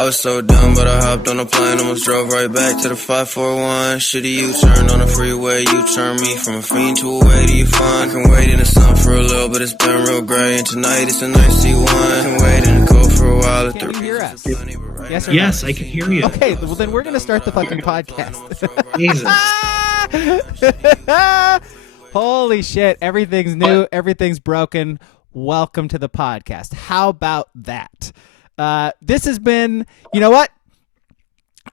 I was so dumb, but I hopped on a plane, almost drove right back to the 541. Shitty U-turn on the freeway, you turn me from a fiend to a way to you fun. I can wait in the sun for a little, but it's been real gray, and tonight it's a nice C1. I can wait in the cold for a while at Can you hear us? Yes, I can hear you. Okay, well then we're going to start the fucking podcast. Jesus. Holy shit, everything's new, everything's broken. Welcome to the podcast. How about that? This has been, you know what?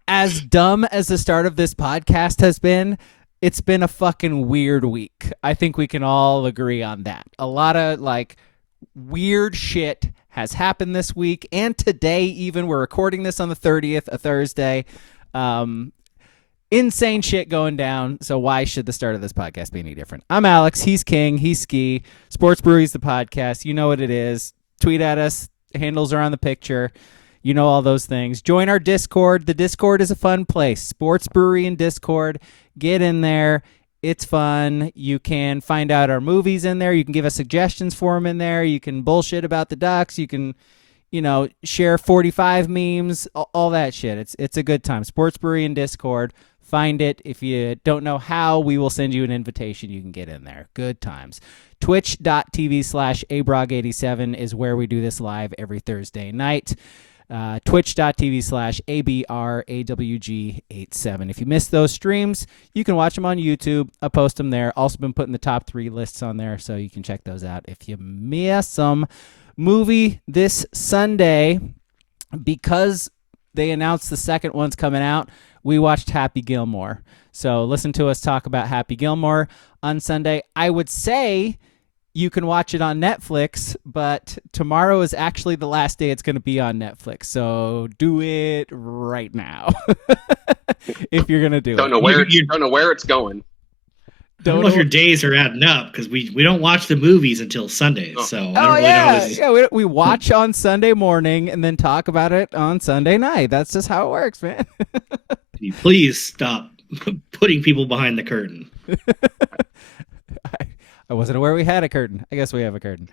As dumb as the start of this podcast has been, it's been a fucking weird week. I think we can all agree on that. A lot of weird shit has happened this week, and today even. We're recording this on the 30th, a Thursday. Insane shit going down, so why should the start of this podcast be any different? I'm Alex, he's King, he's Ski. Sports Brewery's the podcast. You know what it is. Tweet at us. Handles are on the picture. You know all those things. Join our Discord. The Discord is a fun place. Sports Brewery and Discord. Get in there. It's fun. You can find out our movies in there. You can give us suggestions for them in there. You can bullshit about the Ducks. You can, share 45 memes, all that shit. It's a good time. Sports Brewery and Discord. Find it. If you don't know how, we will send you an invitation. You can get in there. Good times. Twitch.tv/abrog87 is where we do this live every Thursday night. Twitch.tv/abragg87. If you missed those streams, you can watch them on YouTube. I post them there. Also been putting the top 3 lists on there, so you can check those out if you miss them. Movie this Sunday, because they announced the second one's coming out, we watched Happy Gilmore. So listen to us talk about Happy Gilmore on Sunday. I would say you can watch it on Netflix, but tomorrow is actually the last day it's going to be on Netflix. So do it right now if you're going to do don't it. Know where you don't know where it's going. I don't know if your days are adding up because we don't watch the movies until Sundays. So I don't really know. We watch on Sunday morning and then talk about it on Sunday night. That's just how it works, man. Please stop putting people behind the curtain. I wasn't aware we had a curtain. I guess we have a curtain.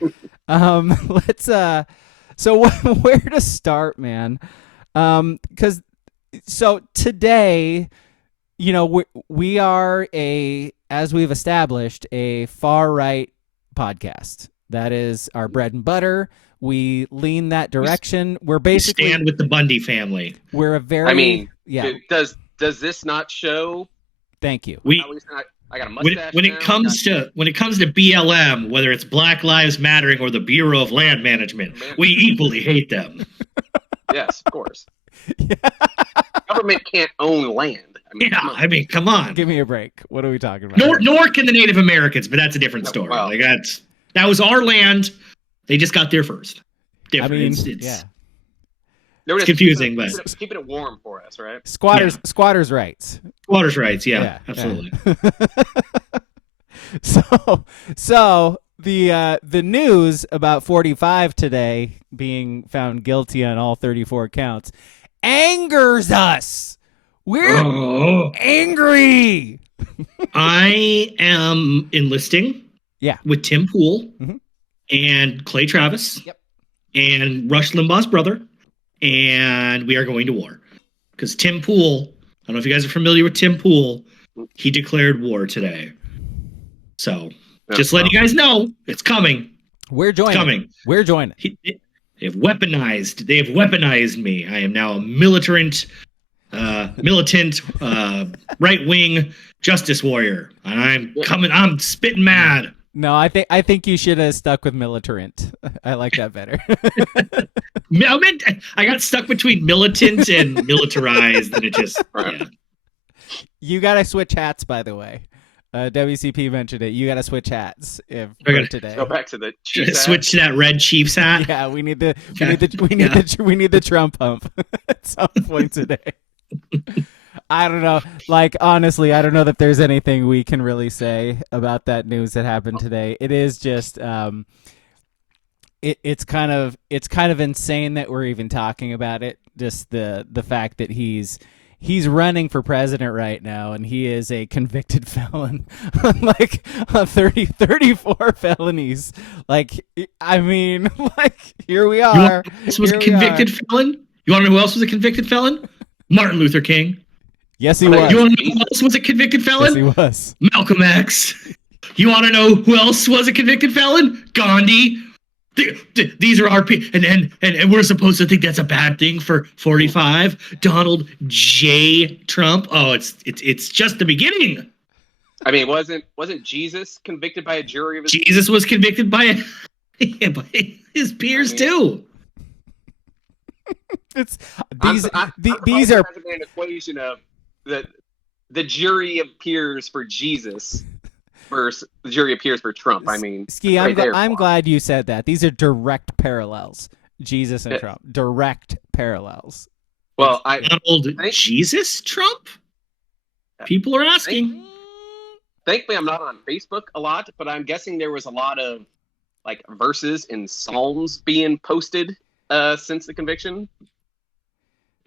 Let's so where to start, man? Because today, we are as we've established, a far right podcast. That is our bread and butter. We lean that direction. We're basically stand with the Bundy family. We're a very Does this not show? Thank you. I got a mustache. When it comes to BLM, whether it's Black Lives Mattering or the Bureau of Land Management, we equally hate them. Yes, of course. Yeah. Government can't own land. Come on. Give me a break. What are we talking about? Nor can the Native Americans, but that's a different story. Well, that was our land. They just got there first. Different. Yeah. It's confusing, but keeping it warm for us, right? Squatters' rights. Squatters' rights, yeah. Absolutely. So the news about 45 today being found guilty on all 34 counts angers us. We're angry. I am enlisting. Yeah. With Tim Pool and Clay Travis. Yep. And Rush Limbaugh's brother. And we are going to war. Because Tim Pool, I don't know if you guys are familiar with Tim Pool, he declared war today. So, just letting you guys know, it's coming. We're joining. It's coming. We're joining. They have weaponized me. I am now a militant, right-wing justice warrior. And I'm spitting mad. No, I think you should have stuck with militant. I like that better. I got stuck between militant and militarized, and it just. Yeah. You gotta switch hats, by the way. WCP mentioned it. You gotta switch hats today. Go back to the Chiefs switch to that red Chiefs hat. Yeah, we need the Trump hump at some point today. I don't know. Honestly, I don't know that there's anything we can really say about that news that happened today. It is just, it's kind of insane that we're even talking about it. Just the fact that he's running for president right now, and he is a convicted felon, 34 felonies. Here we are. This was a convicted felon. You want to know who else was a convicted felon? Martin Luther King. Yes, he was. You want to know who else was a convicted felon? Yes, he was. Malcolm X. You want to know who else was a convicted felon? Gandhi. These are our people, and we're supposed to think that's a bad thing for 45. Donald J. Trump. Oh, it's just the beginning. I mean, wasn't Jesus convicted by a jury of his Jesus was convicted by his peers too. It's these these are an equation of the jury of peers for Jesus versus the jury of peers for Trump. I mean, Ski, I'm glad you said that. These are direct parallels. Jesus and Trump, direct parallels. Well, Jesus Trump. People are asking. Thankfully, I'm not on Facebook a lot, but I'm guessing there was a lot of like verses in Psalms being posted since the conviction.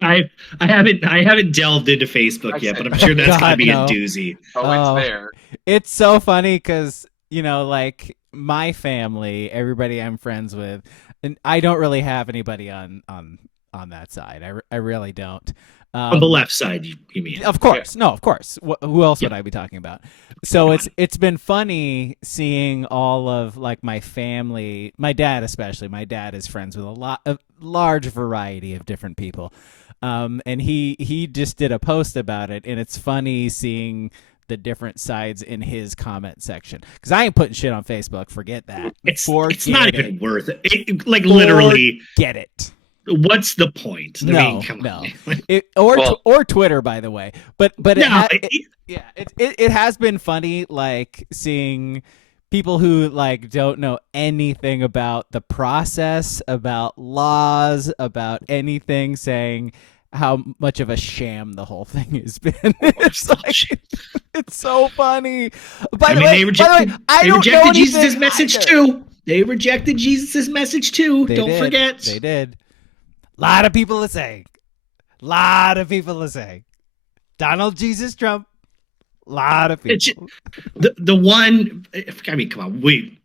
I haven't delved into Facebook yet, but I'm sure that's going to be a doozy. Oh, it's there. It's so funny because, like my family, everybody I'm friends with, and I don't really have anybody on that side. I really don't. On the left side, you mean? Of course. Yeah. No, of course. Who else would I be talking about? So it's been funny seeing all of like my family, my dad especially. My dad is friends with a large variety of different people. And he just did a post about it, and it's funny seeing the different sides in his comment section. Because I ain't putting shit on Facebook. Forget that. It's not even worth it. Like literally, get it. What's the point? No. Or Twitter, by the way. But it has been funny, like seeing people who like don't know anything about the process, about laws, about anything, saying how much of a sham the whole thing has been. It's so funny. By the way, they rejected Jesus' message too. They rejected Jesus' message too. Don't forget. They did. A lot of people are saying. Donald Jesus Trump. A lot of people. The one, I mean, come on,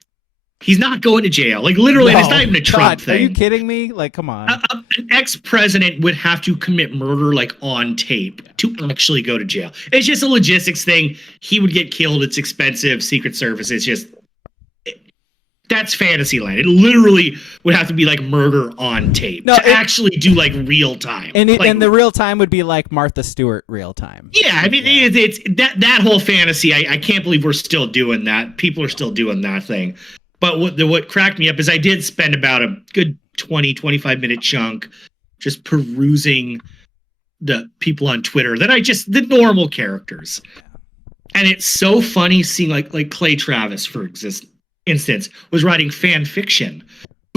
he's not going to jail. Like literally, it's not even a Trump thing. Are you kidding me? Like, come on. An ex-president would have to commit murder like on tape to actually go to jail. It's just a logistics thing. He would get killed. It's expensive. Secret Service. It's just. That's fantasy land. It literally would have to be like murder on tape to actually do like real time. And the real time would be like Martha Stewart real time. Yeah, I mean, it's that whole fantasy. I can't believe we're still doing that. People are still doing that thing. But what cracked me up is I did spend about a good 20-25 minute chunk just perusing the people on Twitter the normal characters. And it's so funny seeing like Clay Travis, for instance, was writing fan fiction.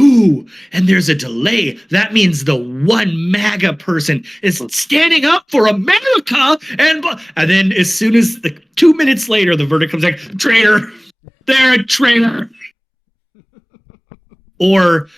Ooh, and there's a delay. That means the one MAGA person is standing up for America. And then as soon as 2 minutes later, the verdict comes like, traitor. They're a traitor. Or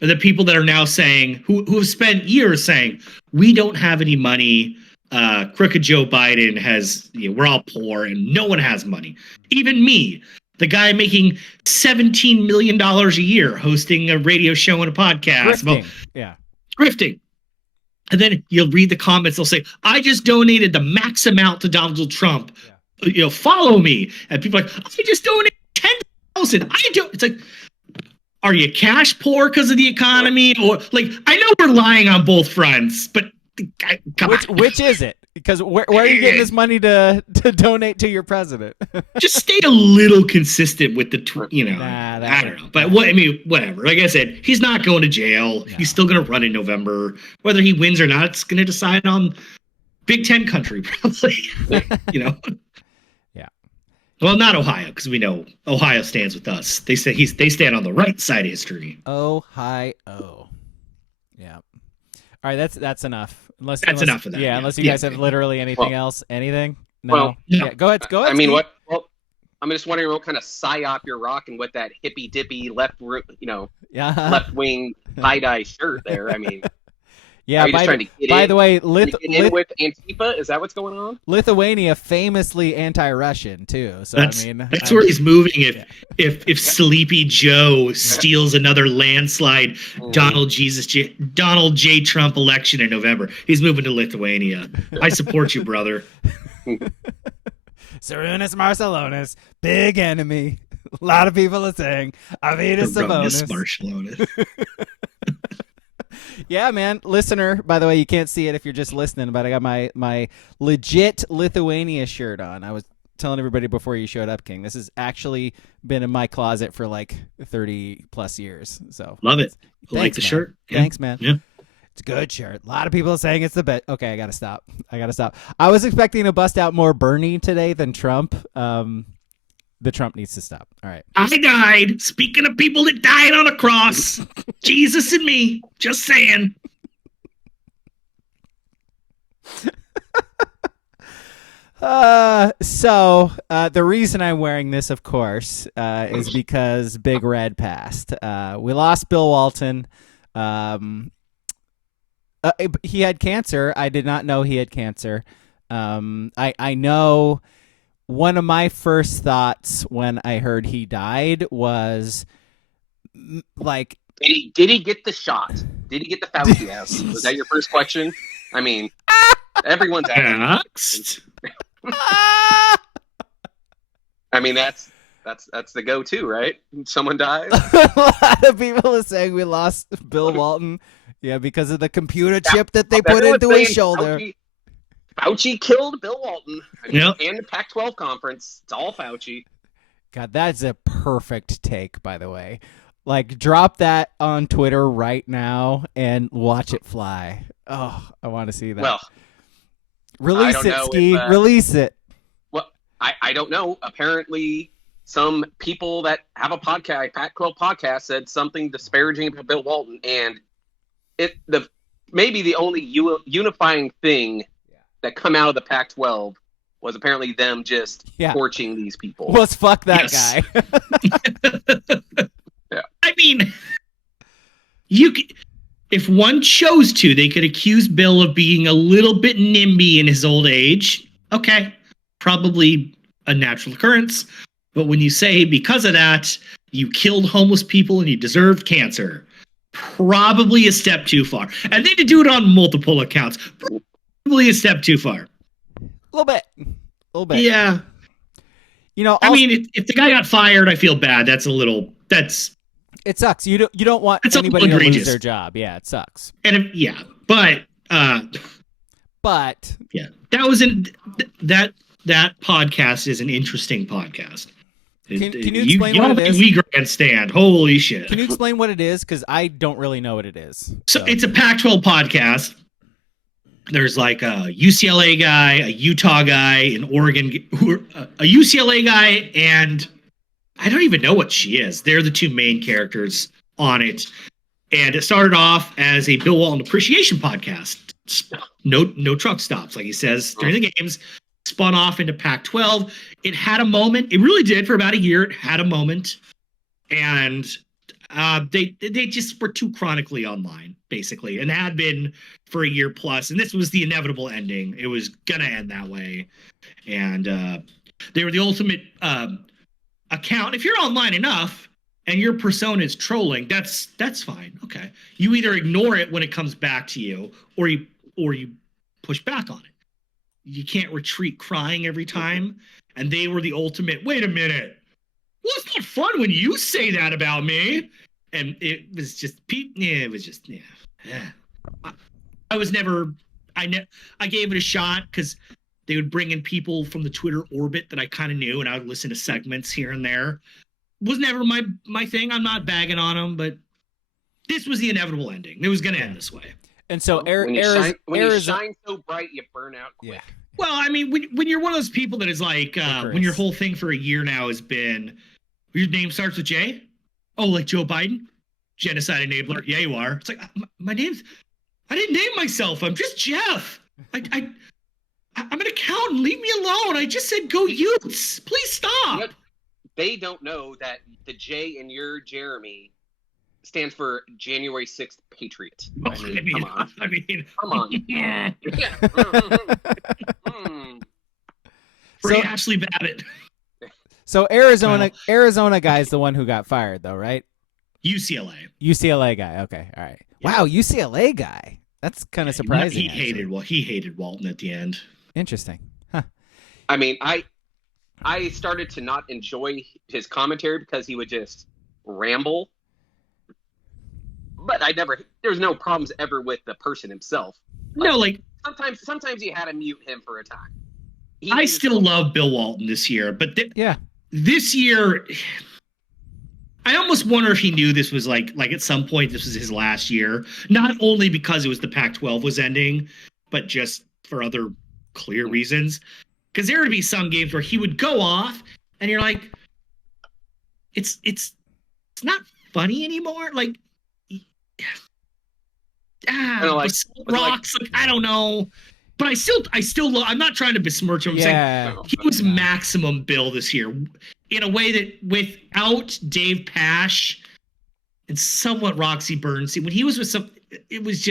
the people that are now saying, who have spent years saying, we don't have any money. Crooked Joe Biden has, we're all poor and no one has money. Even me. The guy making $17 million a year hosting a radio show and a podcast. Grifting. And then you'll read the comments. They'll say, I just donated the max amount to Donald Trump. Yeah. Follow me. And people are like, I just donated 10,000. It's like, are you cash poor because of the economy? Or like, I know we're lying on both fronts, but which is it? Because where are you getting this money to donate to your president? Just stay a little consistent with the, I don't know. But whatever. Like I said, he's not going to jail. No. He's still going to run in November. Whether he wins or not, it's going to decide on Big Ten country, probably. Yeah. Well, not Ohio, because we know Ohio stands with us. They say they stand on the right side of history. Ohio. Yeah. All right, that's enough. Unless enough of that. Yeah, unless you guys have literally anything else. Anything? No. Well, yeah, go ahead. I mean, what? Well, I'm just wondering what kind of psyop you're rocking with that hippy dippy left wing tie dye shirt there. I mean, Yeah. Are you just trying to get By in? the way, Get in with Antifa? Is that what's going on? Lithuania famously anti-Russian too. So that's where he's moving. If Sleepy Joe steals another landslide Donald J. Trump election in November, he's moving to Lithuania. I support you, brother. Sarunas Marcellonis, big enemy. A lot of people are saying Avidas Savonis. Marcellonis. Yeah, man. Listener, by the way, you can't see it if you're just listening, but I got my legit Lithuania shirt on. I was telling everybody before you showed up, King. This has actually been in my closet for like 30 plus years. So love it. Thanks, Like the man. shirt. Yeah. Thanks, man. Yeah. It's a good shirt. A lot of people are saying it's the best. Okay, I gotta stop. I was expecting to bust out more Bernie today than Trump. The Trump needs to stop. All right. I died. Speaking of people that died on a cross, Jesus and me. Just saying. So the reason I'm wearing this, of course, is because Big Red passed. We lost Bill Walton. He had cancer. I did not know he had cancer. I know one of my first thoughts when I heard he died was like, did he get the shot? Did he get the Fauci out? Was that your first question? I mean, everyone's asking. I mean, that's the go-to, right? Someone dies. A lot of people are saying we lost Bill Walton. Yeah, because of the computer chip that they put into his shoulder. Fauci killed Bill Walton. And the Pac-12 conference. It's all Fauci. God, that's a perfect take, by the way. Like, drop that on Twitter right now and watch it fly. Oh, I want to see that. Well, release it, Ski. Release it. Well, I don't know. Apparently, some people that have a podcast, Pac-12 podcast, said something disparaging about Bill Walton, and maybe the only unifying thing that come out of the Pac-12 was apparently them just torching these people. Let's fuck that guy. Yeah. I mean, if one chose to, they could accuse Bill of being a little bit NIMBY in his old age. Okay, probably a natural occurrence. But when you say because of that, you killed homeless people and you deserved cancer, probably a step too far. And then to do it on multiple accounts, probably a step too far. A little bit. Yeah. You know, I mean, if the guy got fired, I feel bad. It sucks. You don't want anybody to lose their job. Yeah, it sucks. And but yeah, that podcast is an interesting podcast. Can you explain what it is? We grandstand. Holy shit! Can you explain what it is? Because I don't really know what it is. So it's a Pac-12 podcast. There's like a UCLA guy, a Utah guy, an Oregon, a UCLA guy, and I don't even know what she is. They're the two main characters on it. And it started off as a Bill Walton appreciation podcast. No truck stops, like he says during the games. Spun off into Pac-12. It had a moment. It really did for about a year. It had a moment. And they just were too chronically online, basically, and had been for a year plus. And this was the inevitable ending. It was gonna end that way. And they were the ultimate account. If you're online enough and your persona is trolling, that's fine. Okay, you either ignore it when it comes back to you, or you push back on it. You can't retreat crying every time. And they were the ultimate. Wait a minute. Well, it's not fun when you say that about me. And it was just, I was never, I gave it a shot because they would bring in people from the Twitter orbit that I kind of knew, and I would listen to segments here and there. Was never my thing. I'm not bagging on them, but this was the inevitable ending. It was going to end this way. And so when you shine so bright, you burn out quick. Yeah. Well, I mean, when you're one of those people that is like, when your whole thing for a year now has been, your name starts with J? Oh, like Joe Biden? Genocide enabler? Yeah, you are. It's like, my name's, I didn't name myself. I'm just Jeff. I'm an accountant. Leave me alone. I just said go Utes. Please stop. They don't know that the J in your Jeremy stands for January 6th Patriot. Come on. Come on. Yeah. Free So- Ashley Babbitt. So Arizona guy's the one who got fired, though, right? UCLA. UCLA guy. Okay, all right. Yeah. Wow, UCLA guy. That's kind of surprising. He hated Walton at the end. Interesting. Huh. I mean, I started to not enjoy his commentary because he would just ramble. But there's no problems ever with the person himself. No, like sometimes you had to mute him for a time. I still love Bill Walton this year, but this year, I almost wonder if he knew this was like at some point this was his last year. Not only because it was the Pac-12 was ending, but just for other clear reasons. Because there would be some games where he would go off, and you're like, it's not funny anymore. Like, rocks. Like, I don't know. But I still love. I'm not trying to besmirch him. I'm saying he was maximum Bill this year in a way that without Dave Pash and somewhat Roxy Bernstein, when he was with it was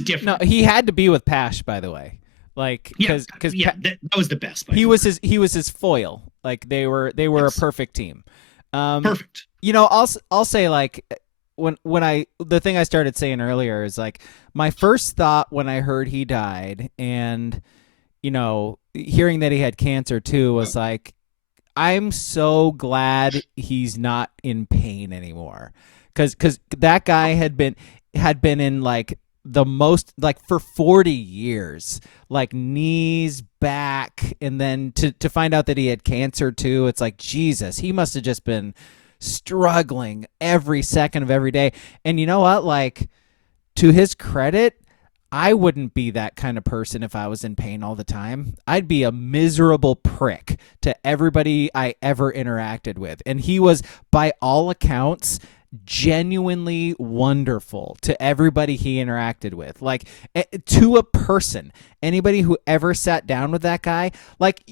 different. No, he had to be with Pash, by the way. Like, because that was the best. He was his foil. Like they were a perfect team. Perfect. You know, I'll say like the thing I started saying earlier is like my first thought when I heard he died and, you know, hearing that he had cancer too was like, I'm so glad he's not in pain anymore. Cause that guy had been in like the most, like for 40 years, like knees, back. And then to find out that he had cancer too, it's like, Jesus, he must've just been struggling every second of every day. And you know what? Like, to his credit, I wouldn't be that kind of person if I was in pain all the time. I'd be a miserable prick to everybody I ever interacted with. And he was, by all accounts, genuinely wonderful to everybody he interacted with. Like, to a person, anybody who ever sat down with that guy, like,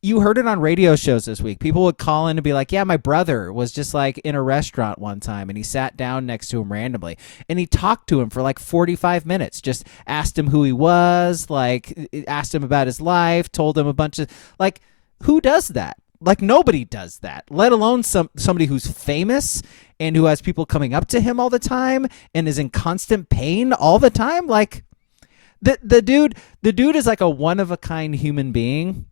you heard it on radio shows this week. People would call in and be like, yeah, my brother was just like in a restaurant one time and he sat down next to him randomly and he talked to him for like 45 minutes, just asked him who he was, like asked him about his life, told him a bunch of, like, who does that? Like, nobody does that, let alone somebody who's famous and who has people coming up to him all the time and is in constant pain all the time. Like, the dude is like a one-of-a-kind human being.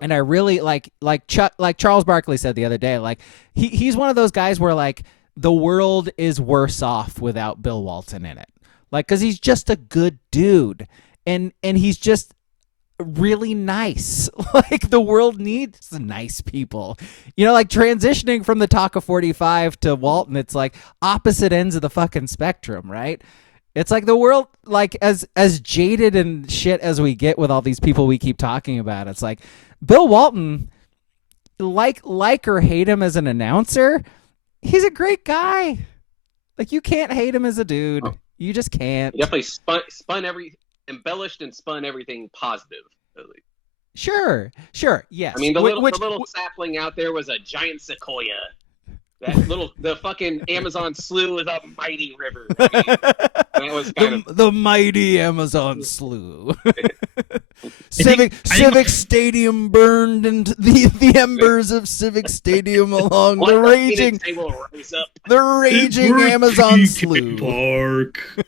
And I really like Charles Barkley said the other day, like he's one of those guys where like the world is worse off without Bill Walton in it. Like, cause he's just a good dude and he's just really nice. Like, the world needs nice people, you know, like transitioning from the Talk of 45 to Walton. It's like opposite ends of the fucking spectrum, right? It's like the world, like as jaded and shit as we get with all these people we keep talking about. It's like, Bill Walton, like or hate him as an announcer, he's a great guy. Like, you can't hate him as a dude. You just can't. He definitely embellished and spun everything positive. Sure, yes. I mean, the little sapling out there was a giant sequoia. The fucking Amazon slough is a mighty river. I mean, that was kind of the mighty Amazon slough. Civic Stadium burned, and the embers of Civic Stadium along the raging Amazon slough. Park.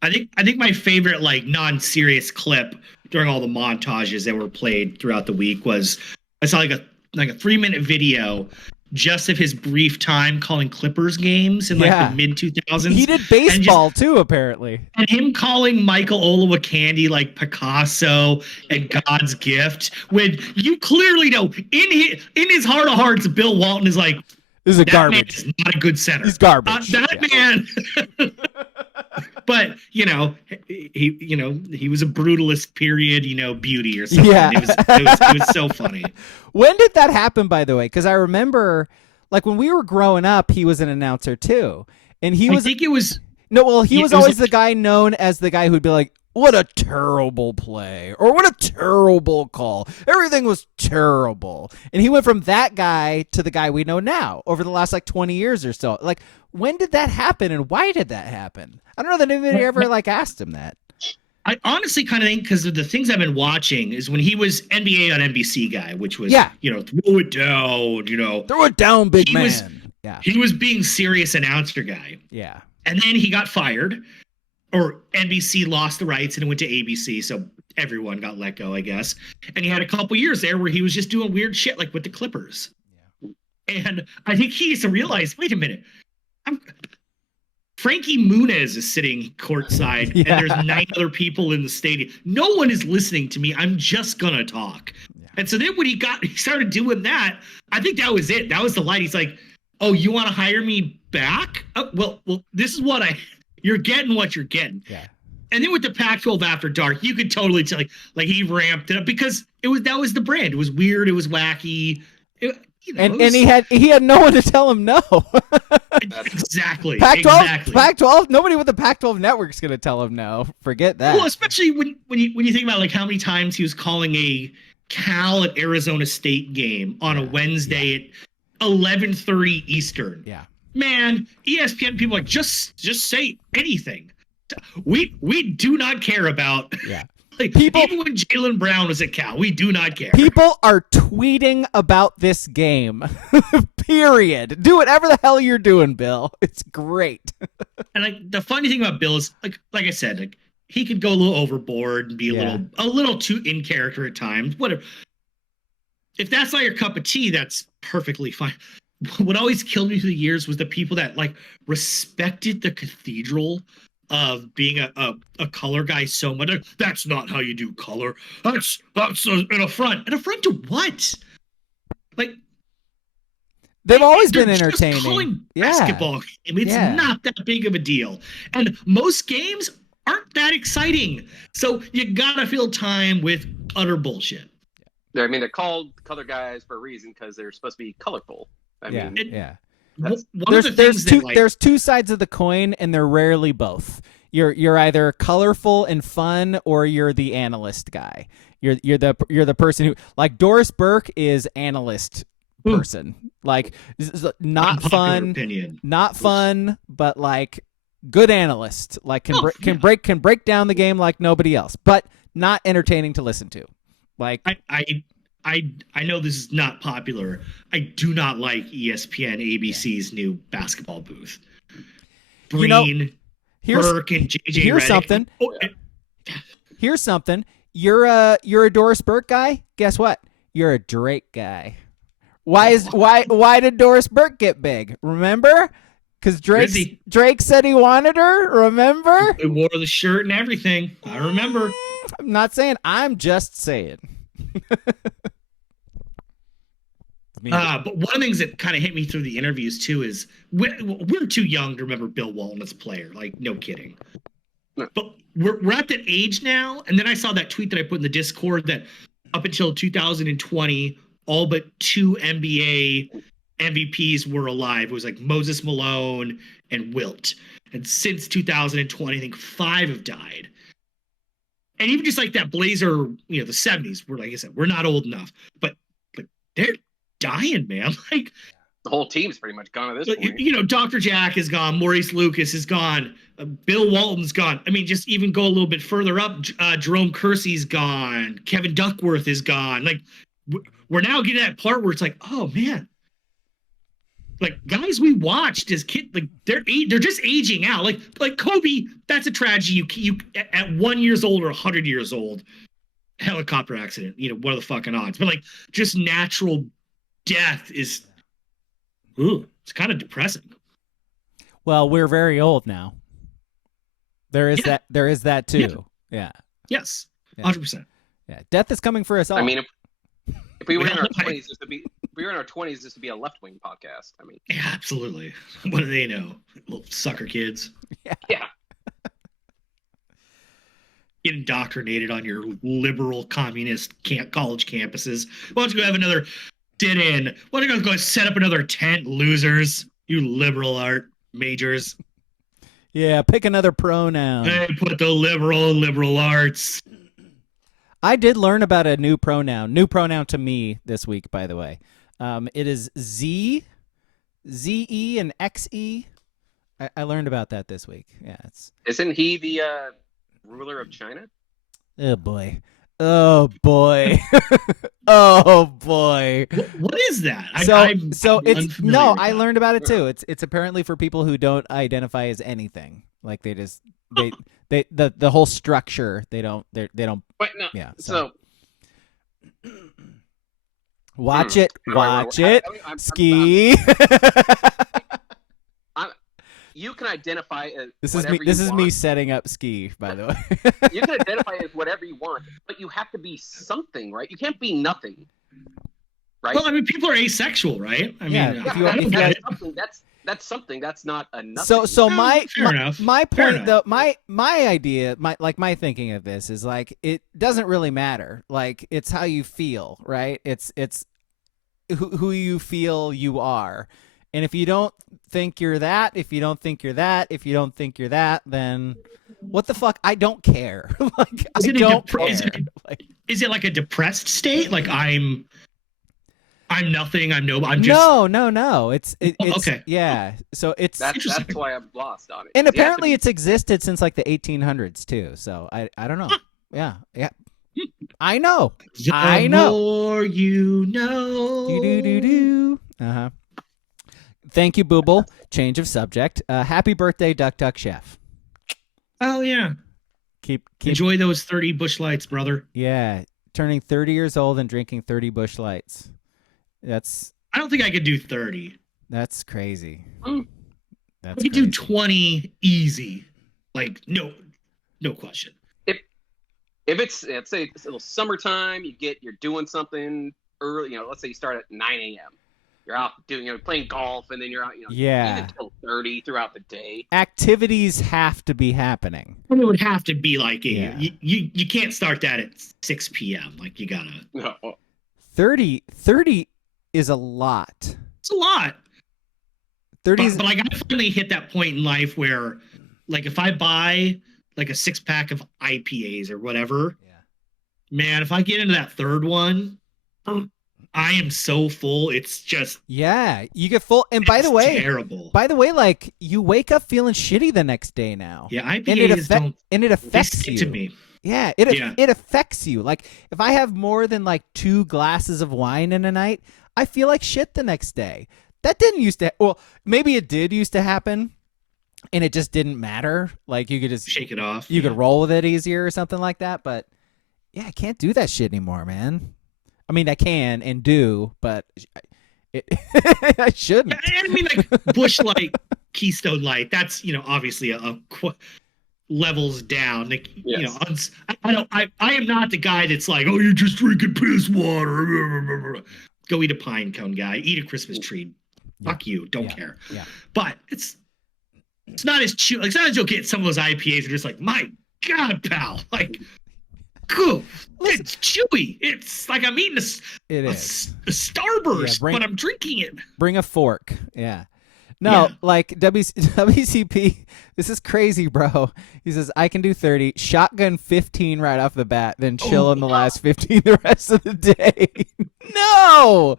I think my favorite like non-serious clip during all the montages that were played throughout the week was I saw like a 3-minute video just of his brief time calling Clippers games in like the mid 2000s. He did baseball too, apparently. And him calling Michael Olowokandi like Picasso and God's gift, when you clearly know in his heart of hearts, Bill Walton is like, this is garbage. Man is not a good center. He's garbage. Man. But he was a brutalist period, beauty or something. Yeah. It was so funny. When did that happen, by the way? Because I remember, like, when we were growing up, he was an announcer too, and he was. I think it was. No, well, he was always the guy known as the guy who'd be like, what a terrible play, or what a terrible call. Everything was terrible. And he went from that guy to the guy we know now over the last like 20 years or so. Like, when did that happen and why did that happen? I don't know that anybody ever like asked him that. I honestly kind of think, because of the things I've been watching, is when he was NBA on NBC guy, which was, throw it down, Throw it down, big man. He was being serious announcer guy. Yeah. And then he got fired, or NBC lost the rights and it went to ABC. So everyone got let go, I guess. And he had a couple years there where he was just doing weird shit, like with the Clippers. Yeah. And I think he needs to realize, wait a minute, Frankie Muniz is sitting courtside, and there's 9 other people in the stadium. No one is listening to me. I'm just gonna talk. Yeah. And so then when he started doing that, I think that was it. That was the light. He's like, "Oh, you want to hire me back? Oh, well, this is what you're getting what you're getting." Yeah. And then with the Pac-12 After Dark, you could totally tell, like he ramped it up because that was the brand. It was weird. It was wacky. And he had no one to tell him no. Exactly. Pac-12. Nobody with the Pac-12 Network is going to tell him no. Forget that. Well, especially when you think about like how many times he was calling a Cal at Arizona State game on a Wednesday at 11:30 Eastern. Yeah. Man, ESPN people are like just say anything. We do not care about. Yeah. Like, even when Jaylen Brown was at Cal, we do not care. People are tweeting about this game. Period. Do whatever the hell you're doing, Bill. It's great. And like the funny thing about Bill is like I said, like he could go a little overboard and be a little too in character at times. Whatever. If that's not your cup of tea, that's perfectly fine. What always killed me through the years was the people that like respected the cathedral of being a color guy so much. That's not how you do color. That's an affront. An affront to what? Like, they've always been entertaining. Just calling basketball game. It's not that big of a deal. And most games aren't that exciting. So you gotta fill time with utter bullshit. I mean, they're called color guys for a reason because they're supposed to be colorful. There's two sides of the coin, and they're rarely both. You're either colorful and fun, or you're the analyst guy. You're the person who, like, Doris Burke is analyst person. Like, not fun, but like good analyst. Like can break down the game like nobody else, but not entertaining to listen to. Like I know this is not popular. I do not like ESPN ABC's new basketball booth. Breen, Burke, and JJ. Here's Redick. something. Here's something. You're a Doris Burke guy. Guess what? You're a Drake guy. Why did Doris Burke get big? Remember? Because Drake said he wanted her. Remember? He wore the shirt and everything. I remember. I'm not saying. I'm just saying. But one of the things that kind of hit me through the interviews too is we're too young to remember Bill Walton as a player. Like, no kidding. But we're at that age now. And then I saw that tweet that I put in the Discord that up until 2020, all but 2 NBA MVPs were alive. It was like Moses Malone and Wilt. And since 2020, I think 5 have died. And even just like that Blazer, the 70s, we're, like I said, we're not old enough, but they're dying, man. Like, the whole team's pretty much gone at this point. Dr. Jack is gone. Maurice Lucas is gone. Bill Walton's gone. I mean, just even go a little bit further up. Jerome Kersey's gone. Kevin Duckworth is gone. Like, we're now getting to that part where it's like, oh man, like guys we watched as kids, like they're just aging out. Like Kobe, that's a tragedy. You at 1 year old or 100 years old, helicopter accident. What are the fucking odds? But like, just natural death is, it's kind of depressing. Well, we're very old now. There is that. There is that too. Yeah. Yes. 100%. Yeah. Death is coming for us all. I mean, if we were in our 20s, this would be a left-wing podcast. I mean, yeah, absolutely. What do they know? Little sucker kids. Yeah. Get indoctrinated on your liberal communist college campuses. Why don't you go have another sit-in? Why don't you go set up another tent, losers? You liberal art majors. Yeah, pick another pronoun. They put the liberal in liberal arts. I did learn about a new pronoun to me this week, by the way. It is Z, Z-E, and X-E. I learned about that this week. Yeah, Isn't he the ruler of China? Oh boy. Oh boy. Oh boy. What is that? So it's unfamiliar with I that. learned about it too. It's apparently for people who don't identify as anything. Like they the whole structure they don't. But no. Yeah. So Watch it. Watch it. Ski. you can identify as This is whatever me setting up Ski, by the way. You can identify as whatever you want, but you have to be something, right? You can't be nothing, right? Well, I mean, people are asexual, right? I mean, that's something. That's not a nothing. So fair enough. my Fair point enough. though, my idea, my thinking of this is like it doesn't really matter. Like it's how you feel, right? It's who you feel you are. And if you don't think you're that, if you don't think you're that, if you don't think you're that, then what the fuck? I don't care. Like I don't care. Is it like a depressed state? Like I'm nothing. I'm no. I'm just no. It's okay. Yeah. So it's that's why I'm lost on it. and apparently it's existed since like the 1800s too. So I don't know. Yeah. I know. The more you know. Do. Uh-huh. Thank you, Booble. Change of subject. Happy birthday, Duck Duck Chef. Oh yeah. Keep Enjoy those 30 bush lights, brother. Yeah, turning 30 years old and drinking 30 bush lights. I don't think I could do 30. That's crazy. I could do 20 easy. Like no question. If it's let's say it's a little summertime, you're doing something early. Let's say you start at 9 a.m. You're out playing golf, and then you're out, yeah, even till 30 throughout the day. Activities have to be happening. It would have to be like you can't start that at 6 p.m. Like you gotta. No. 30 is a lot. It's a lot. 30 but like I finally hit that point in life where, like, if I buy like a 6-pack of IPAs or whatever, man, if I get into that third one, I am so full. It's just you get full. And by the way, terrible. By the way, like you wake up feeling shitty the next day now. Yeah, IPAs it affects you. To me. Yeah, it affects you. Like if I have more than like 2 glasses of wine in a night, I feel like shit the next day. That didn't used to. Well, maybe it did used to happen, and it just didn't matter. Like you could just shake it off. You could roll with it easier or something like that. But yeah, I can't do that shit anymore, man. I mean, I can and do, but I shouldn't. I mean, like Bush Light, Keystone Light. That's obviously a levels down. Like, yes. I am not the guy that's like, oh, you're just drinking piss water. Go eat a pine cone, guy. Eat a Christmas tree. Fuck you. Don't care. Yeah. But it's not as chew. Like sometimes you'll get some of those IPAs and just like, my God, pal, like. Cool. It's chewy. It's like I'm eating a Starburst, but I'm drinking it. Bring a fork. Yeah. No, like WCP, this is crazy, bro. He says, I can do 30, shotgun 15 right off the bat, then chill in the last 15 the rest of the day. No.